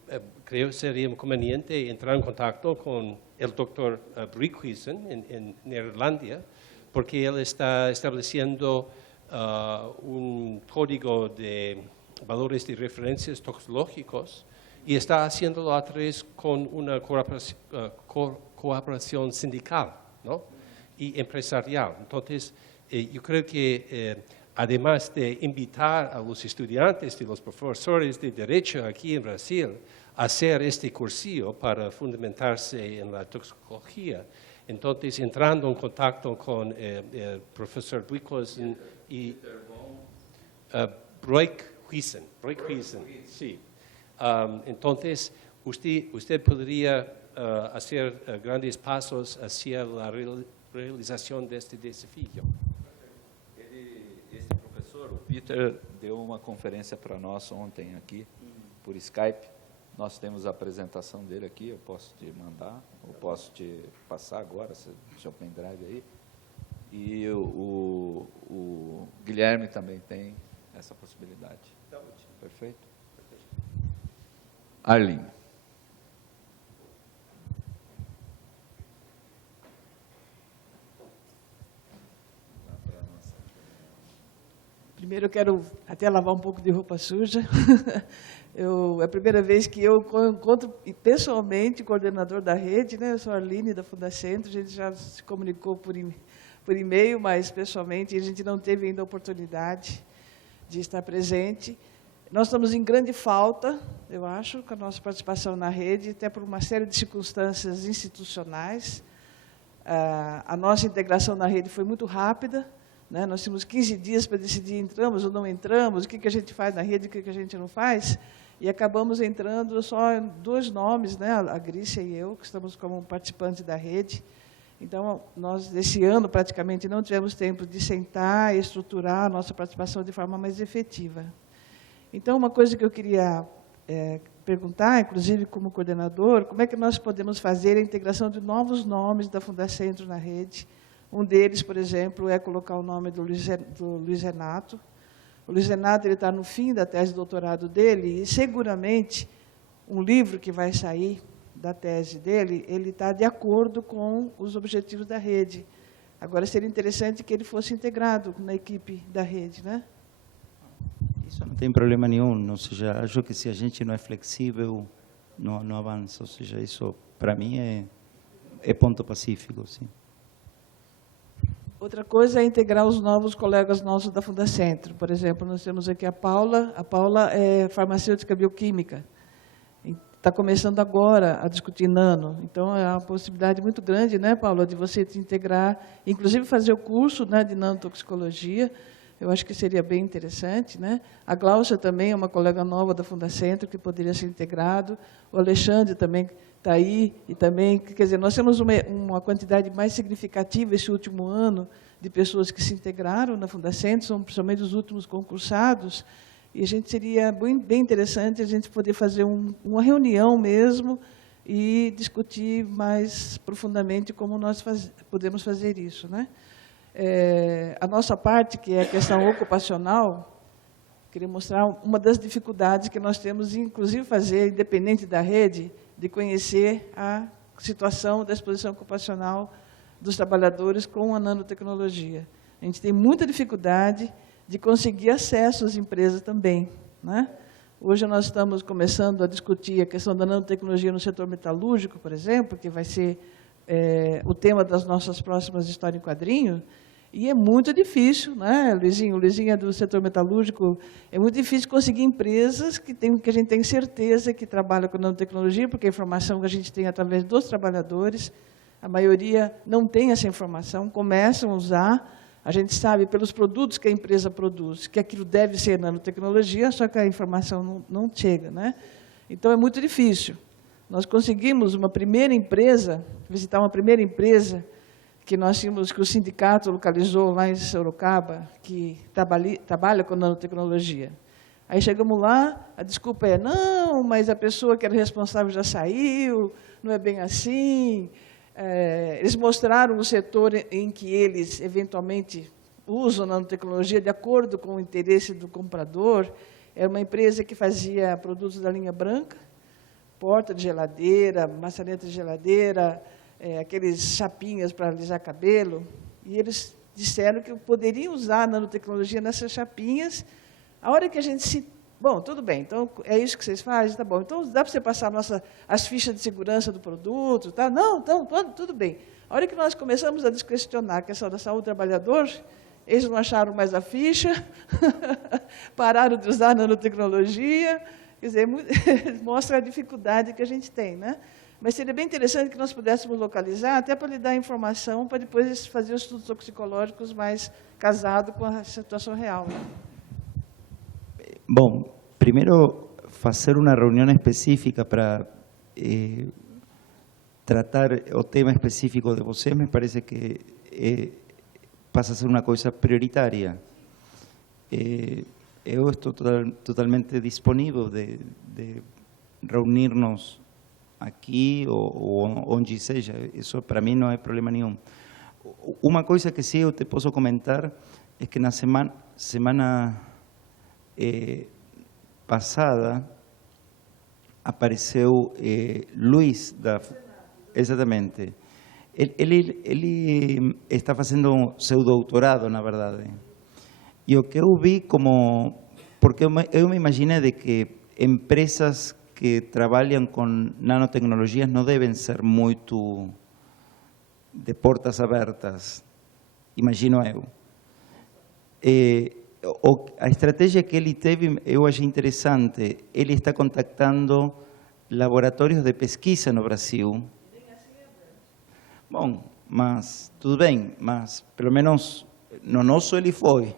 creo sería conveniente entrar en contacto con el doctor Brykhuysen en Neerlandia, porque él está estableciendo un código de valores de referencias toxicológicos y está haciéndolo a través con una colaboración sindical, ¿no? Y empresarial. Entonces, yo creo que además de invitar a los estudiantes y los profesores de Derecho aquí en Brasil a hacer este cursillo para fundamentarse en la toxicología, entonces entrando en contacto con el profesor Brykhuysen y Brykhuysen, sí. Entonces, usted podría hacer grandes pasos hacia la realización de este desafío. Esse professor, o Peter, deu uma conferência para nós ontem aqui, por Skype. Nós temos a apresentação dele aqui, eu posso te mandar, eu posso te passar agora, seu pendrive aí. E o Guilherme também tem essa possibilidade. Perfeito? Arline. Primeiro eu quero até lavar um pouco de roupa suja. É a primeira vez que eu encontro pessoalmente o coordenador da rede, né? Eu sou a Arline, da Fundacentro, a gente já se comunicou por e-mail, mas pessoalmente a gente não teve ainda a oportunidade de estar presente. Nós estamos em grande falta, eu acho, com a nossa participação na rede, até por uma série de circunstâncias institucionais. A nossa integração na rede foi muito rápida, né? Nós tínhamos 15 dias para decidir entramos ou não entramos, o que a gente faz na rede, o que a gente não faz, e acabamos entrando só em 2 nomes, né? A Grícia e eu, que estamos como participantes da rede. Então, nós, esse ano, praticamente, não tivemos tempo de sentar e estruturar a nossa participação de forma mais efetiva. Então, uma coisa que eu queria perguntar, inclusive como coordenador, como é que nós podemos fazer a integração de novos nomes da Fundacentro na rede. Um deles, por exemplo, é colocar o nome do Luiz Renato. O Luiz Renato está no fim da tese de doutorado dele e, seguramente, um livro que vai sair da tese dele, ele está de acordo com os objetivos da rede. Agora, seria interessante que ele fosse integrado na equipe da rede, né? Isso não tem problema nenhum, ou seja, acho que se a gente não é flexível, não avança, ou seja, isso para mim é ponto pacífico, sim. Outra coisa é integrar os novos colegas nossos da Fundacentro. Por exemplo, nós temos aqui a Paula é farmacêutica bioquímica, está começando agora a discutir nano, então é uma possibilidade muito grande, né, Paula, de você se integrar, inclusive fazer o curso, né, de nanotoxicologia. Eu acho que seria bem interessante, né? A Gláucia também é uma colega nova da Fundacentro que poderia ser integrado. O Alexandre também está aí e também, quer dizer, nós temos uma quantidade mais significativa esse último ano de pessoas que se integraram na Fundacentro, são principalmente os últimos concursados, e a gente seria bem interessante a gente poder fazer uma reunião mesmo e discutir mais profundamente como nós podemos fazer isso, né? A nossa parte, que é a questão ocupacional, queria mostrar uma das dificuldades que nós temos, inclusive fazer, independente da rede, de conhecer a situação da exposição ocupacional dos trabalhadores com a nanotecnologia. A gente tem muita dificuldade de conseguir acesso às empresas também, né? Hoje nós estamos começando a discutir a questão da nanotecnologia no setor metalúrgico, por exemplo, que vai ser o tema das nossas próximas histórias em quadrinho, e é muito difícil, né, Luizinho? O Luizinho é do setor metalúrgico, é muito difícil conseguir empresas que a gente tem certeza que trabalham com nanotecnologia, porque a informação que a gente tem através dos trabalhadores, a maioria não tem essa informação, começam a usar, a gente sabe pelos produtos que a empresa produz, que aquilo deve ser nanotecnologia, só que a informação não chega, né? Então, é muito difícil. Nós conseguimos uma primeira empresa, visitar uma primeira empresa, que nós tínhamos, que o sindicato localizou lá em Sorocaba, que trabalha com nanotecnologia. Aí chegamos lá, a desculpa é, não, mas a pessoa que era responsável já saiu, não é bem assim. Eles mostraram o setor em que eles, eventualmente, usam nanotecnologia de acordo com o interesse do comprador. É uma empresa que fazia produtos da linha branca, porta de geladeira, maçaneta de geladeira, aqueles chapinhas para alisar cabelo, e eles disseram que poderiam usar a nanotecnologia nessas chapinhas. A hora que a gente se... Bom, tudo bem, então é isso que vocês fazem? Tá bom, então dá para você passar as fichas de segurança do produto? Tá? Não, então, tudo bem. A hora que nós começamos a questionar a questão da saúde do trabalhador, eles não acharam mais a ficha, pararam de usar a nanotecnologia. Quer dizer, mostra a dificuldade que a gente tem, né? Mas seria bem interessante que nós pudéssemos localizar, até para lhe dar informação, para depois fazer os estudos toxicológicos mais casados com a situação real. Bom, primeiro, fazer uma reunião específica para tratar o tema específico de vocês, me parece que passa a ser uma coisa prioritária. Eu estou totalmente disponível de reunirnos aqui ou onde seja. Isso para mim não é problema nenhum. Uma coisa que sim eu te posso comentar é que na semana passada apareceu Luiz, exatamente. Ele está fazendo seu doutorado, na verdade. E o que eu vi porque eu me imaginei de que empresas que trabalham com nanotecnologias não devem ser muito de portas abertas, imagino eu. A estratégia que ele teve, eu achei interessante. Ele está contactando laboratórios de pesquisa no Brasil. Bom, mas tudo bem, mas pelo menos no nosso ele foi.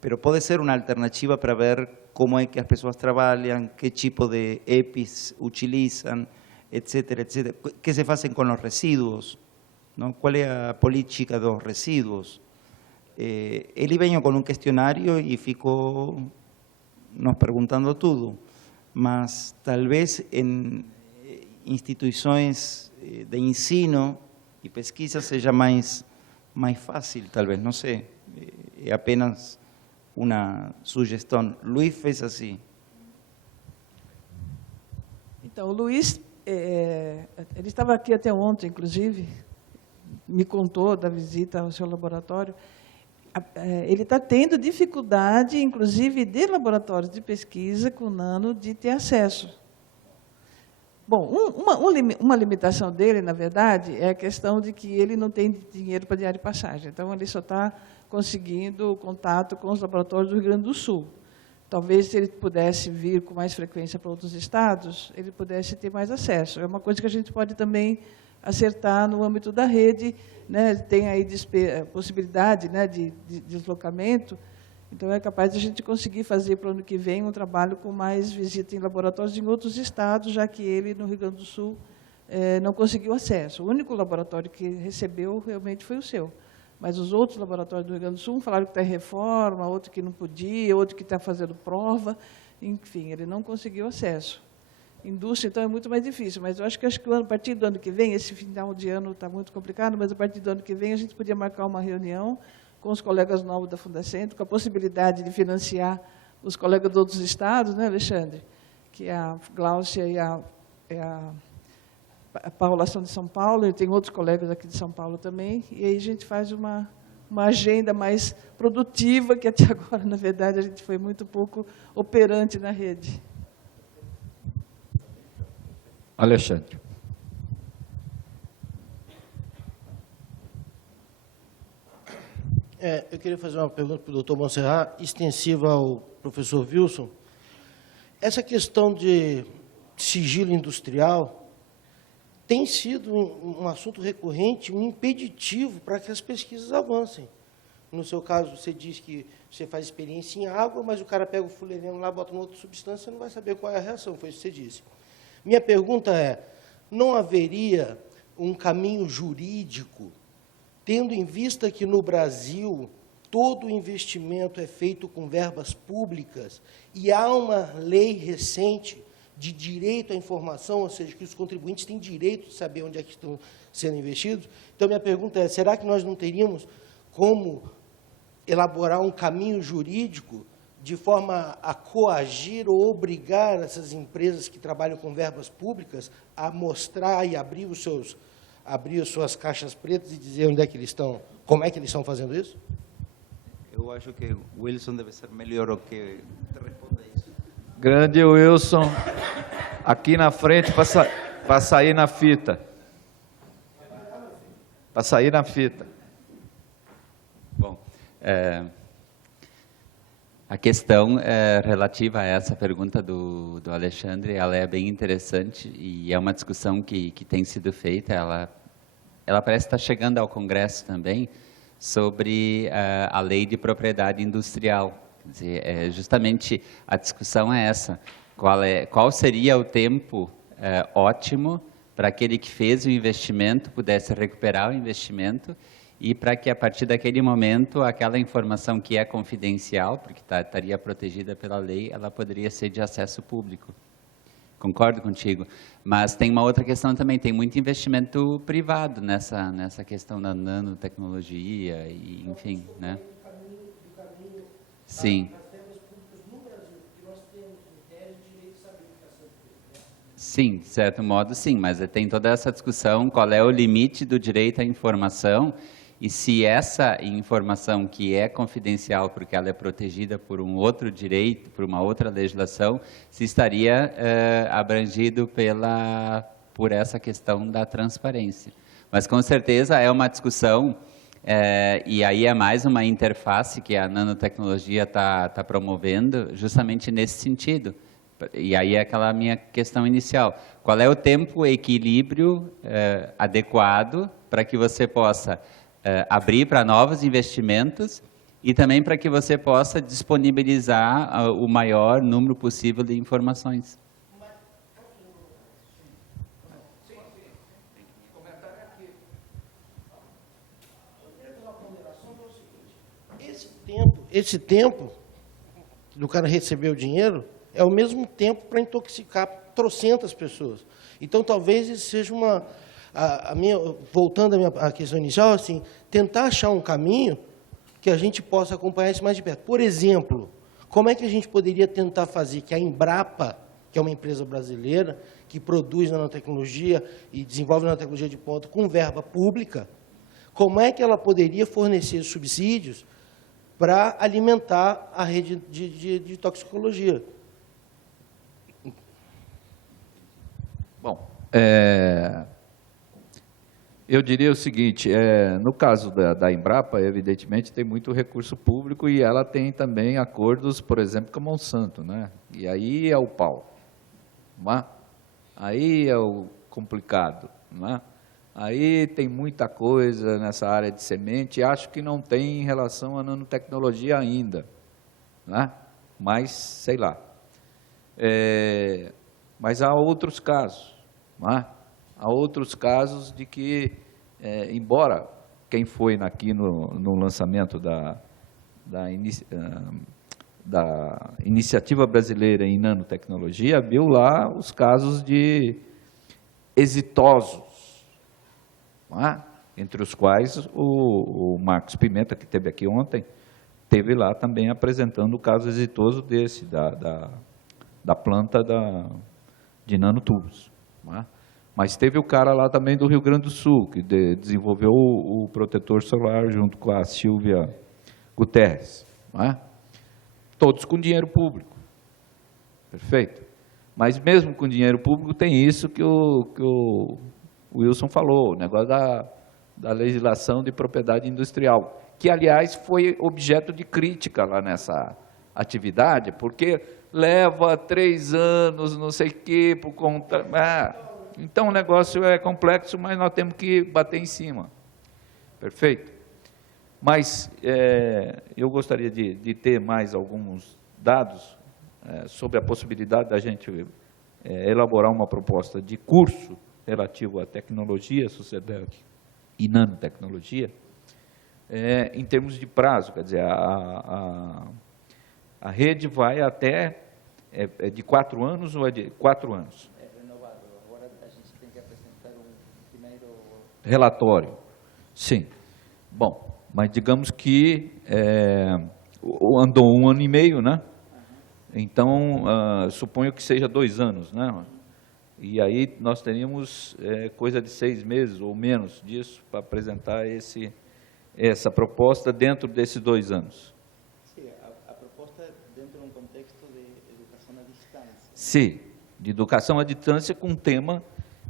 Pero pode ser uma alternativa para ver como é que as pessoas trabalham, que tipo de EPIs utilizam, etc., etc. Que se fazem com os resíduos, não? Qual é a política dos resíduos? Ele veio com um questionário e ficou nos perguntando tudo, mas talvez em instituições de ensino e pesquisa seja mais fácil, talvez, não sei. É apenas uma sugestão. Luiz fez assim. Então, o Luiz, ele estava aqui até ontem, inclusive, me contou da visita ao seu laboratório. Ele está tendo dificuldade, inclusive, de laboratórios de pesquisa com nano de ter acesso. Bom, uma limitação dele, na verdade, é a questão de que ele não tem dinheiro para diária de passagem. Então, ele só está conseguindo contato com os laboratórios do Rio Grande do Sul. Talvez, se ele pudesse vir com mais frequência para outros estados, ele pudesse ter mais acesso. É uma coisa que a gente pode também acertar no âmbito da rede, né? Tem aí possibilidade, né, de deslocamento. Então, é capaz de a gente conseguir fazer para o ano que vem um trabalho com mais visita em laboratórios em outros estados, já que ele, no Rio Grande do Sul, não conseguiu acesso. O único laboratório que recebeu realmente foi o seu. Mas os outros laboratórios do Rio Grande do Sul falaram que está em reforma, outro que não podia, outro que está fazendo prova. Enfim, ele não conseguiu acesso. Indústria, então, é muito mais difícil. Mas eu acho que a partir do ano que vem, esse final de ano está muito complicado, mas a partir do ano que vem a gente podia marcar uma reunião com os colegas novos da Fundacentro, com a possibilidade de financiar os colegas de outros estados, né, Alexandre? Que a Gláucia e a Paula são de São Paulo, e tem outros colegas aqui de São Paulo também, e aí a gente faz uma agenda mais produtiva, que até agora, na verdade, a gente foi muito pouco operante na rede. Alexandre. Eu queria fazer uma pergunta para o doutor Monserrat, extensiva ao professor Wilson. Essa questão de sigilo industrial tem sido um assunto recorrente, um impeditivo para que as pesquisas avancem. No seu caso, você diz que você faz experiência em água, mas o cara pega o fullereno lá, bota uma outra substância, você não vai saber qual é a reação, foi isso que você disse. Minha pergunta é, não haveria um caminho jurídico, tendo em vista que no Brasil todo o investimento é feito com verbas públicas e há uma lei recente de direito à informação, ou seja, que os contribuintes têm direito de saber onde é que estão sendo investidos. Então, minha pergunta é, será que nós não teríamos como elaborar um caminho jurídico de forma a coagir ou obrigar essas empresas que trabalham com verbas públicas a mostrar e abrir as suas caixas pretas e dizer onde é que eles estão, como é que eles estão fazendo isso? Eu acho que Wilson deve ser melhor o que responda isso. Grande Wilson, aqui na frente para sair na fita. Para sair na fita. Bom, a questão relativa a essa pergunta do Alexandre, ela é bem interessante e é uma discussão que tem sido feita, ela parece estar chegando ao Congresso também, sobre a lei de propriedade industrial. Quer dizer, justamente a discussão é essa, qual seria o tempo ótimo para aquele que fez o investimento pudesse recuperar o investimento e para que, a partir daquele momento, aquela informação que é confidencial, porque estaria protegida pela lei, ela poderia ser de acesso público. Concordo contigo. Mas tem uma outra questão também, tem muito investimento privado nessa questão da nanotecnologia, e, enfim, né? Sim. Sim, de certo modo, sim, mas tem toda essa discussão, qual é o limite do direito à informação e se essa informação que é confidencial porque ela é protegida por um outro direito, por uma outra legislação, se estaria abrangido por essa questão da transparência. Mas, com certeza, é uma discussão, e aí é mais uma interface que a nanotecnologia está promovendo, justamente nesse sentido. E aí é aquela minha questão inicial. Qual é o tempo equilíbrio adequado para que você possa abrir para novos investimentos e também para que você possa disponibilizar o maior número possível de informações? Esse tempo do cara receber o dinheiro é o mesmo tempo para intoxicar trocentas pessoas. Então, talvez isso seja voltando à questão inicial, assim, tentar achar um caminho que a gente possa acompanhar isso mais de perto. Por exemplo, como é que a gente poderia tentar fazer que a Embrapa, que é uma empresa brasileira, que produz nanotecnologia e desenvolve nanotecnologia de ponta com verba pública, como é que ela poderia fornecer subsídios para alimentar a rede de toxicologia? Bom, eu diria o seguinte, no caso da Embrapa, evidentemente tem muito recurso público e ela tem também acordos, por exemplo, com a Monsanto, né? E aí é o pau, não é? Aí é o complicado, não é? Aí tem muita coisa nessa área de semente, acho que não tem em relação à nanotecnologia ainda, né? Mas, sei lá. Mas há outros casos, não é? Há outros casos de que, embora quem foi aqui no lançamento da Iniciativa Brasileira em Nanotecnologia, viu lá os casos de exitosos, não é? Entre os quais o Marcos Pimenta, que esteve aqui ontem, esteve lá também apresentando o caso exitoso desse, da planta de nanotubos, não é? Mas teve o cara lá também do Rio Grande do Sul, que desenvolveu o protetor solar junto com a Silvia Guterres, não é? Todos com dinheiro público, perfeito? Mas mesmo com dinheiro público tem isso que o Wilson falou, o negócio da legislação de propriedade industrial, que, aliás, foi objeto de crítica lá nessa atividade, porque leva 3 anos, não sei o quê, por conta... Então, o negócio é complexo, mas nós temos que bater em cima. Perfeito? Mas eu gostaria de ter mais alguns dados sobre a possibilidade da gente elaborar uma proposta de curso relativo à tecnologia, sociedade e nanotecnologia, em termos de prazo. Quer dizer, a rede vai até É de 4 anos ou é de 4 anos? É renovado. Agora a gente tem que apresentar primeiro Relatório. Sim. Bom, mas digamos que andou 1 ano e meio, né? Então, suponho que seja 2 anos, né? E aí nós teríamos coisa de 6 meses ou menos disso para apresentar essa proposta dentro desses 2 anos. Sim, a proposta dentro de um contexto de educação à distância. Sim, de educação à distância com um tema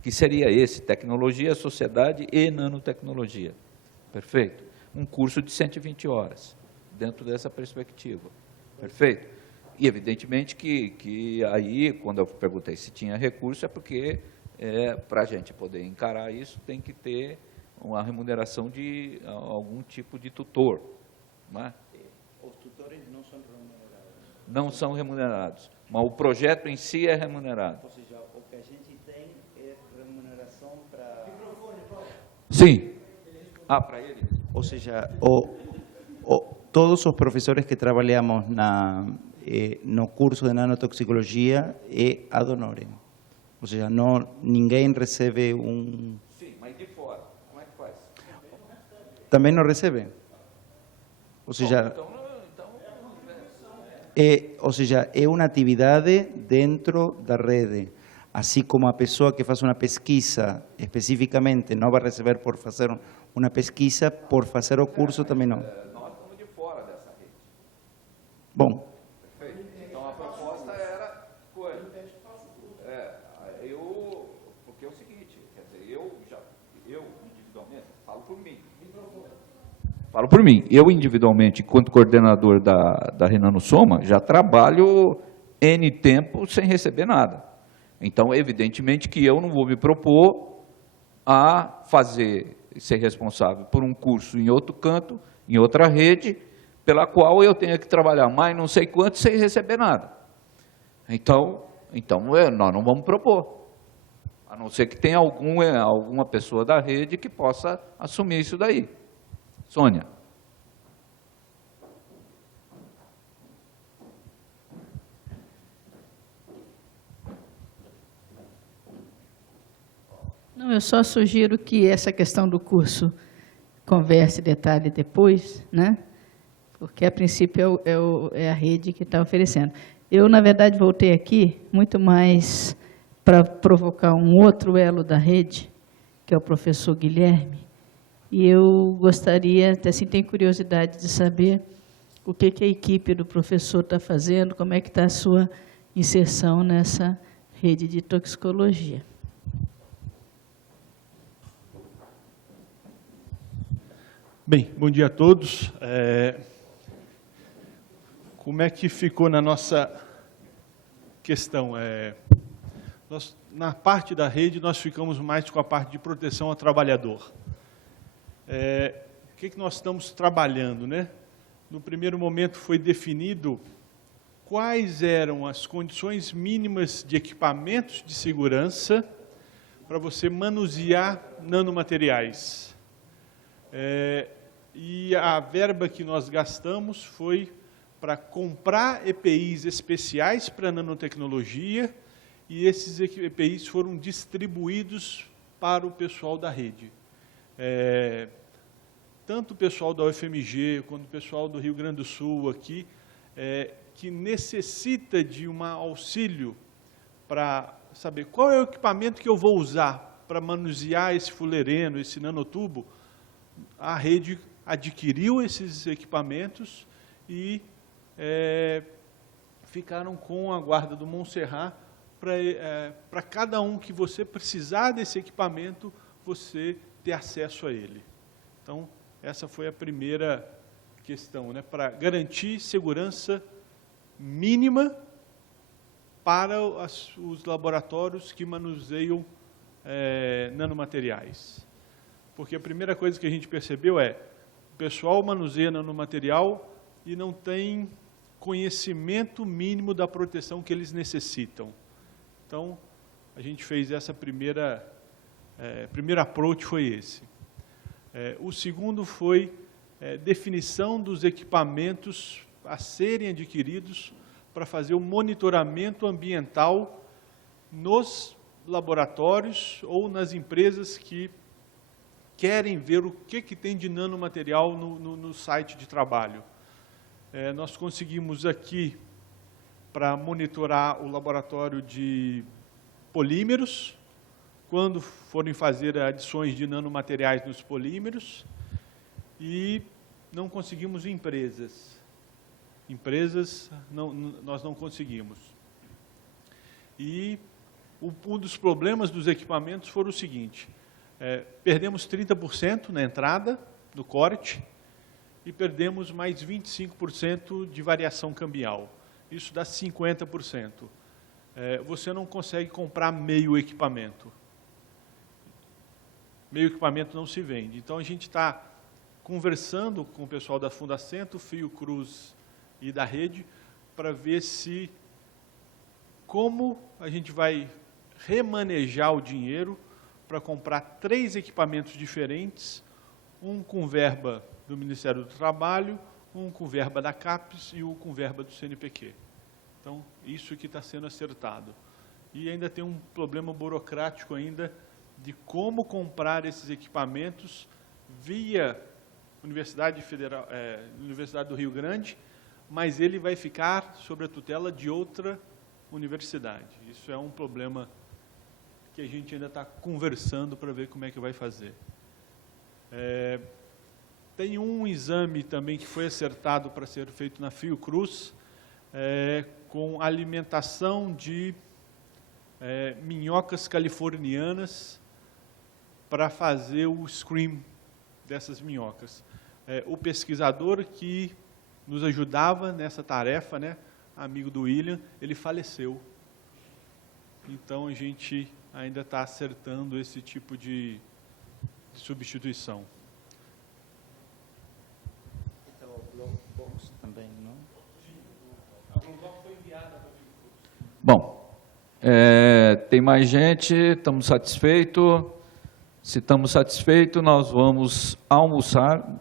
que seria esse, tecnologia, sociedade e nanotecnologia. Perfeito? Um curso de 120 horas, dentro dessa perspectiva. Perfeito? E, evidentemente, que aí, quando eu perguntei se tinha recurso, é porque, para a gente poder encarar isso, tem que ter uma remuneração de algum tipo de tutor. Não é? Os tutores não são remunerados. Não são remunerados, mas o projeto em si é remunerado. Ou seja, o que a gente tem é remuneração para... Sim. Para ele? Ou seja, todos os professores que trabalhamos no curso de nanotoxicologia é ad honorem. Ou seja, ninguém recebe Sim, mas de fora, como é que faz? Também não recebe. Ou seja, ou seja, é uma atividade dentro da rede. Assim como a pessoa que faz uma pesquisa especificamente não vai receber por fazer uma pesquisa, por fazer o curso também não. Nós estamos de fora dessa rede. Bom, Perfeito. Então, a proposta era... porque é o seguinte, quer dizer, eu individualmente, falo por mim. Eu individualmente, enquanto coordenador da Renano-Soma, já trabalho N tempo sem receber nada. Então, evidentemente que eu não vou me propor a ser responsável por um curso em outro canto, em outra rede, pela qual eu tenha que trabalhar mais não sei quanto sem receber nada. Então nós não vamos propor, a não ser que tenha alguma pessoa da rede que possa assumir isso daí. Sônia. Não, eu só sugiro que essa questão do curso converse detalhe depois, né? Porque, a princípio, é a rede que está oferecendo. Eu, na verdade, voltei aqui muito mais para provocar um outro elo da rede, que é o professor Guilherme, e eu gostaria, até assim, tenho curiosidade de saber o que a equipe do professor está fazendo, como é que está a sua inserção nessa rede de toxicologia. Bem, bom dia a todos. Como é que ficou na nossa questão? Na parte da rede, nós ficamos mais com a parte de proteção ao trabalhador. O que nós estamos trabalhando, né? No primeiro momento foi definido quais eram as condições mínimas de equipamentos de segurança para você manusear nanomateriais. E a verba que nós gastamos foi para comprar EPIs especiais para nanotecnologia, e esses EPIs foram distribuídos para o pessoal da rede. Tanto o pessoal da UFMG, quanto o pessoal do Rio Grande do Sul aqui, que necessita de um auxílio para saber qual é o equipamento que eu vou usar para manusear esse fulereno, esse nanotubo. A rede adquiriu esses equipamentos e ficaram com a guarda do Montserrat para cada um que você precisar desse equipamento, você ter acesso a ele. Então, essa foi a primeira questão, né, para garantir segurança mínima para os laboratórios que manuseiam nanomateriais. Porque a primeira coisa que a gente percebeu o pessoal manuseia nanomaterial e não tem conhecimento mínimo da proteção que eles necessitam. Então, a gente fez essa primeiro approach foi esse. O segundo foi definição dos equipamentos a serem adquiridos para fazer o monitoramento ambiental nos laboratórios ou nas empresas que querem ver o que tem de nanomaterial no site de trabalho. Nós conseguimos aqui, para monitorar o laboratório de polímeros, quando forem fazer adições de nanomateriais nos polímeros, e não conseguimos empresas. Empresas, nós não conseguimos. E um dos problemas dos equipamentos foi o seguinte: perdemos 30% na entrada, no corte, e perdemos mais 25% de variação cambial. Isso dá 50%. Você não consegue comprar meio equipamento. Meio equipamento não se vende. Então, a gente está conversando com o pessoal da Fundacentro, Fiocruz e da rede, para ver como a gente vai remanejar o dinheiro para comprar 3 equipamentos diferentes, um com verba do Ministério do Trabalho, um com verba da CAPES e um com verba do CNPq. Então, isso que está sendo acertado. E ainda tem um problema burocrático ainda de como comprar esses equipamentos via Universidade Federal, Universidade do Rio Grande, mas ele vai ficar sob a tutela de outra universidade. Isso é um problema que a gente ainda está conversando para ver como é que vai fazer. Tem um exame também que foi acertado para ser feito na Fiocruz, com alimentação de minhocas californianas para fazer o screen dessas minhocas. O pesquisador que nos ajudava nessa tarefa, né, amigo do William, ele faleceu. Então, a gente ainda está acertando esse tipo de substituição. Então, o Block Box também, não? Bom, tem mais gente, estamos satisfeitos. Se estamos satisfeitos, nós vamos almoçar.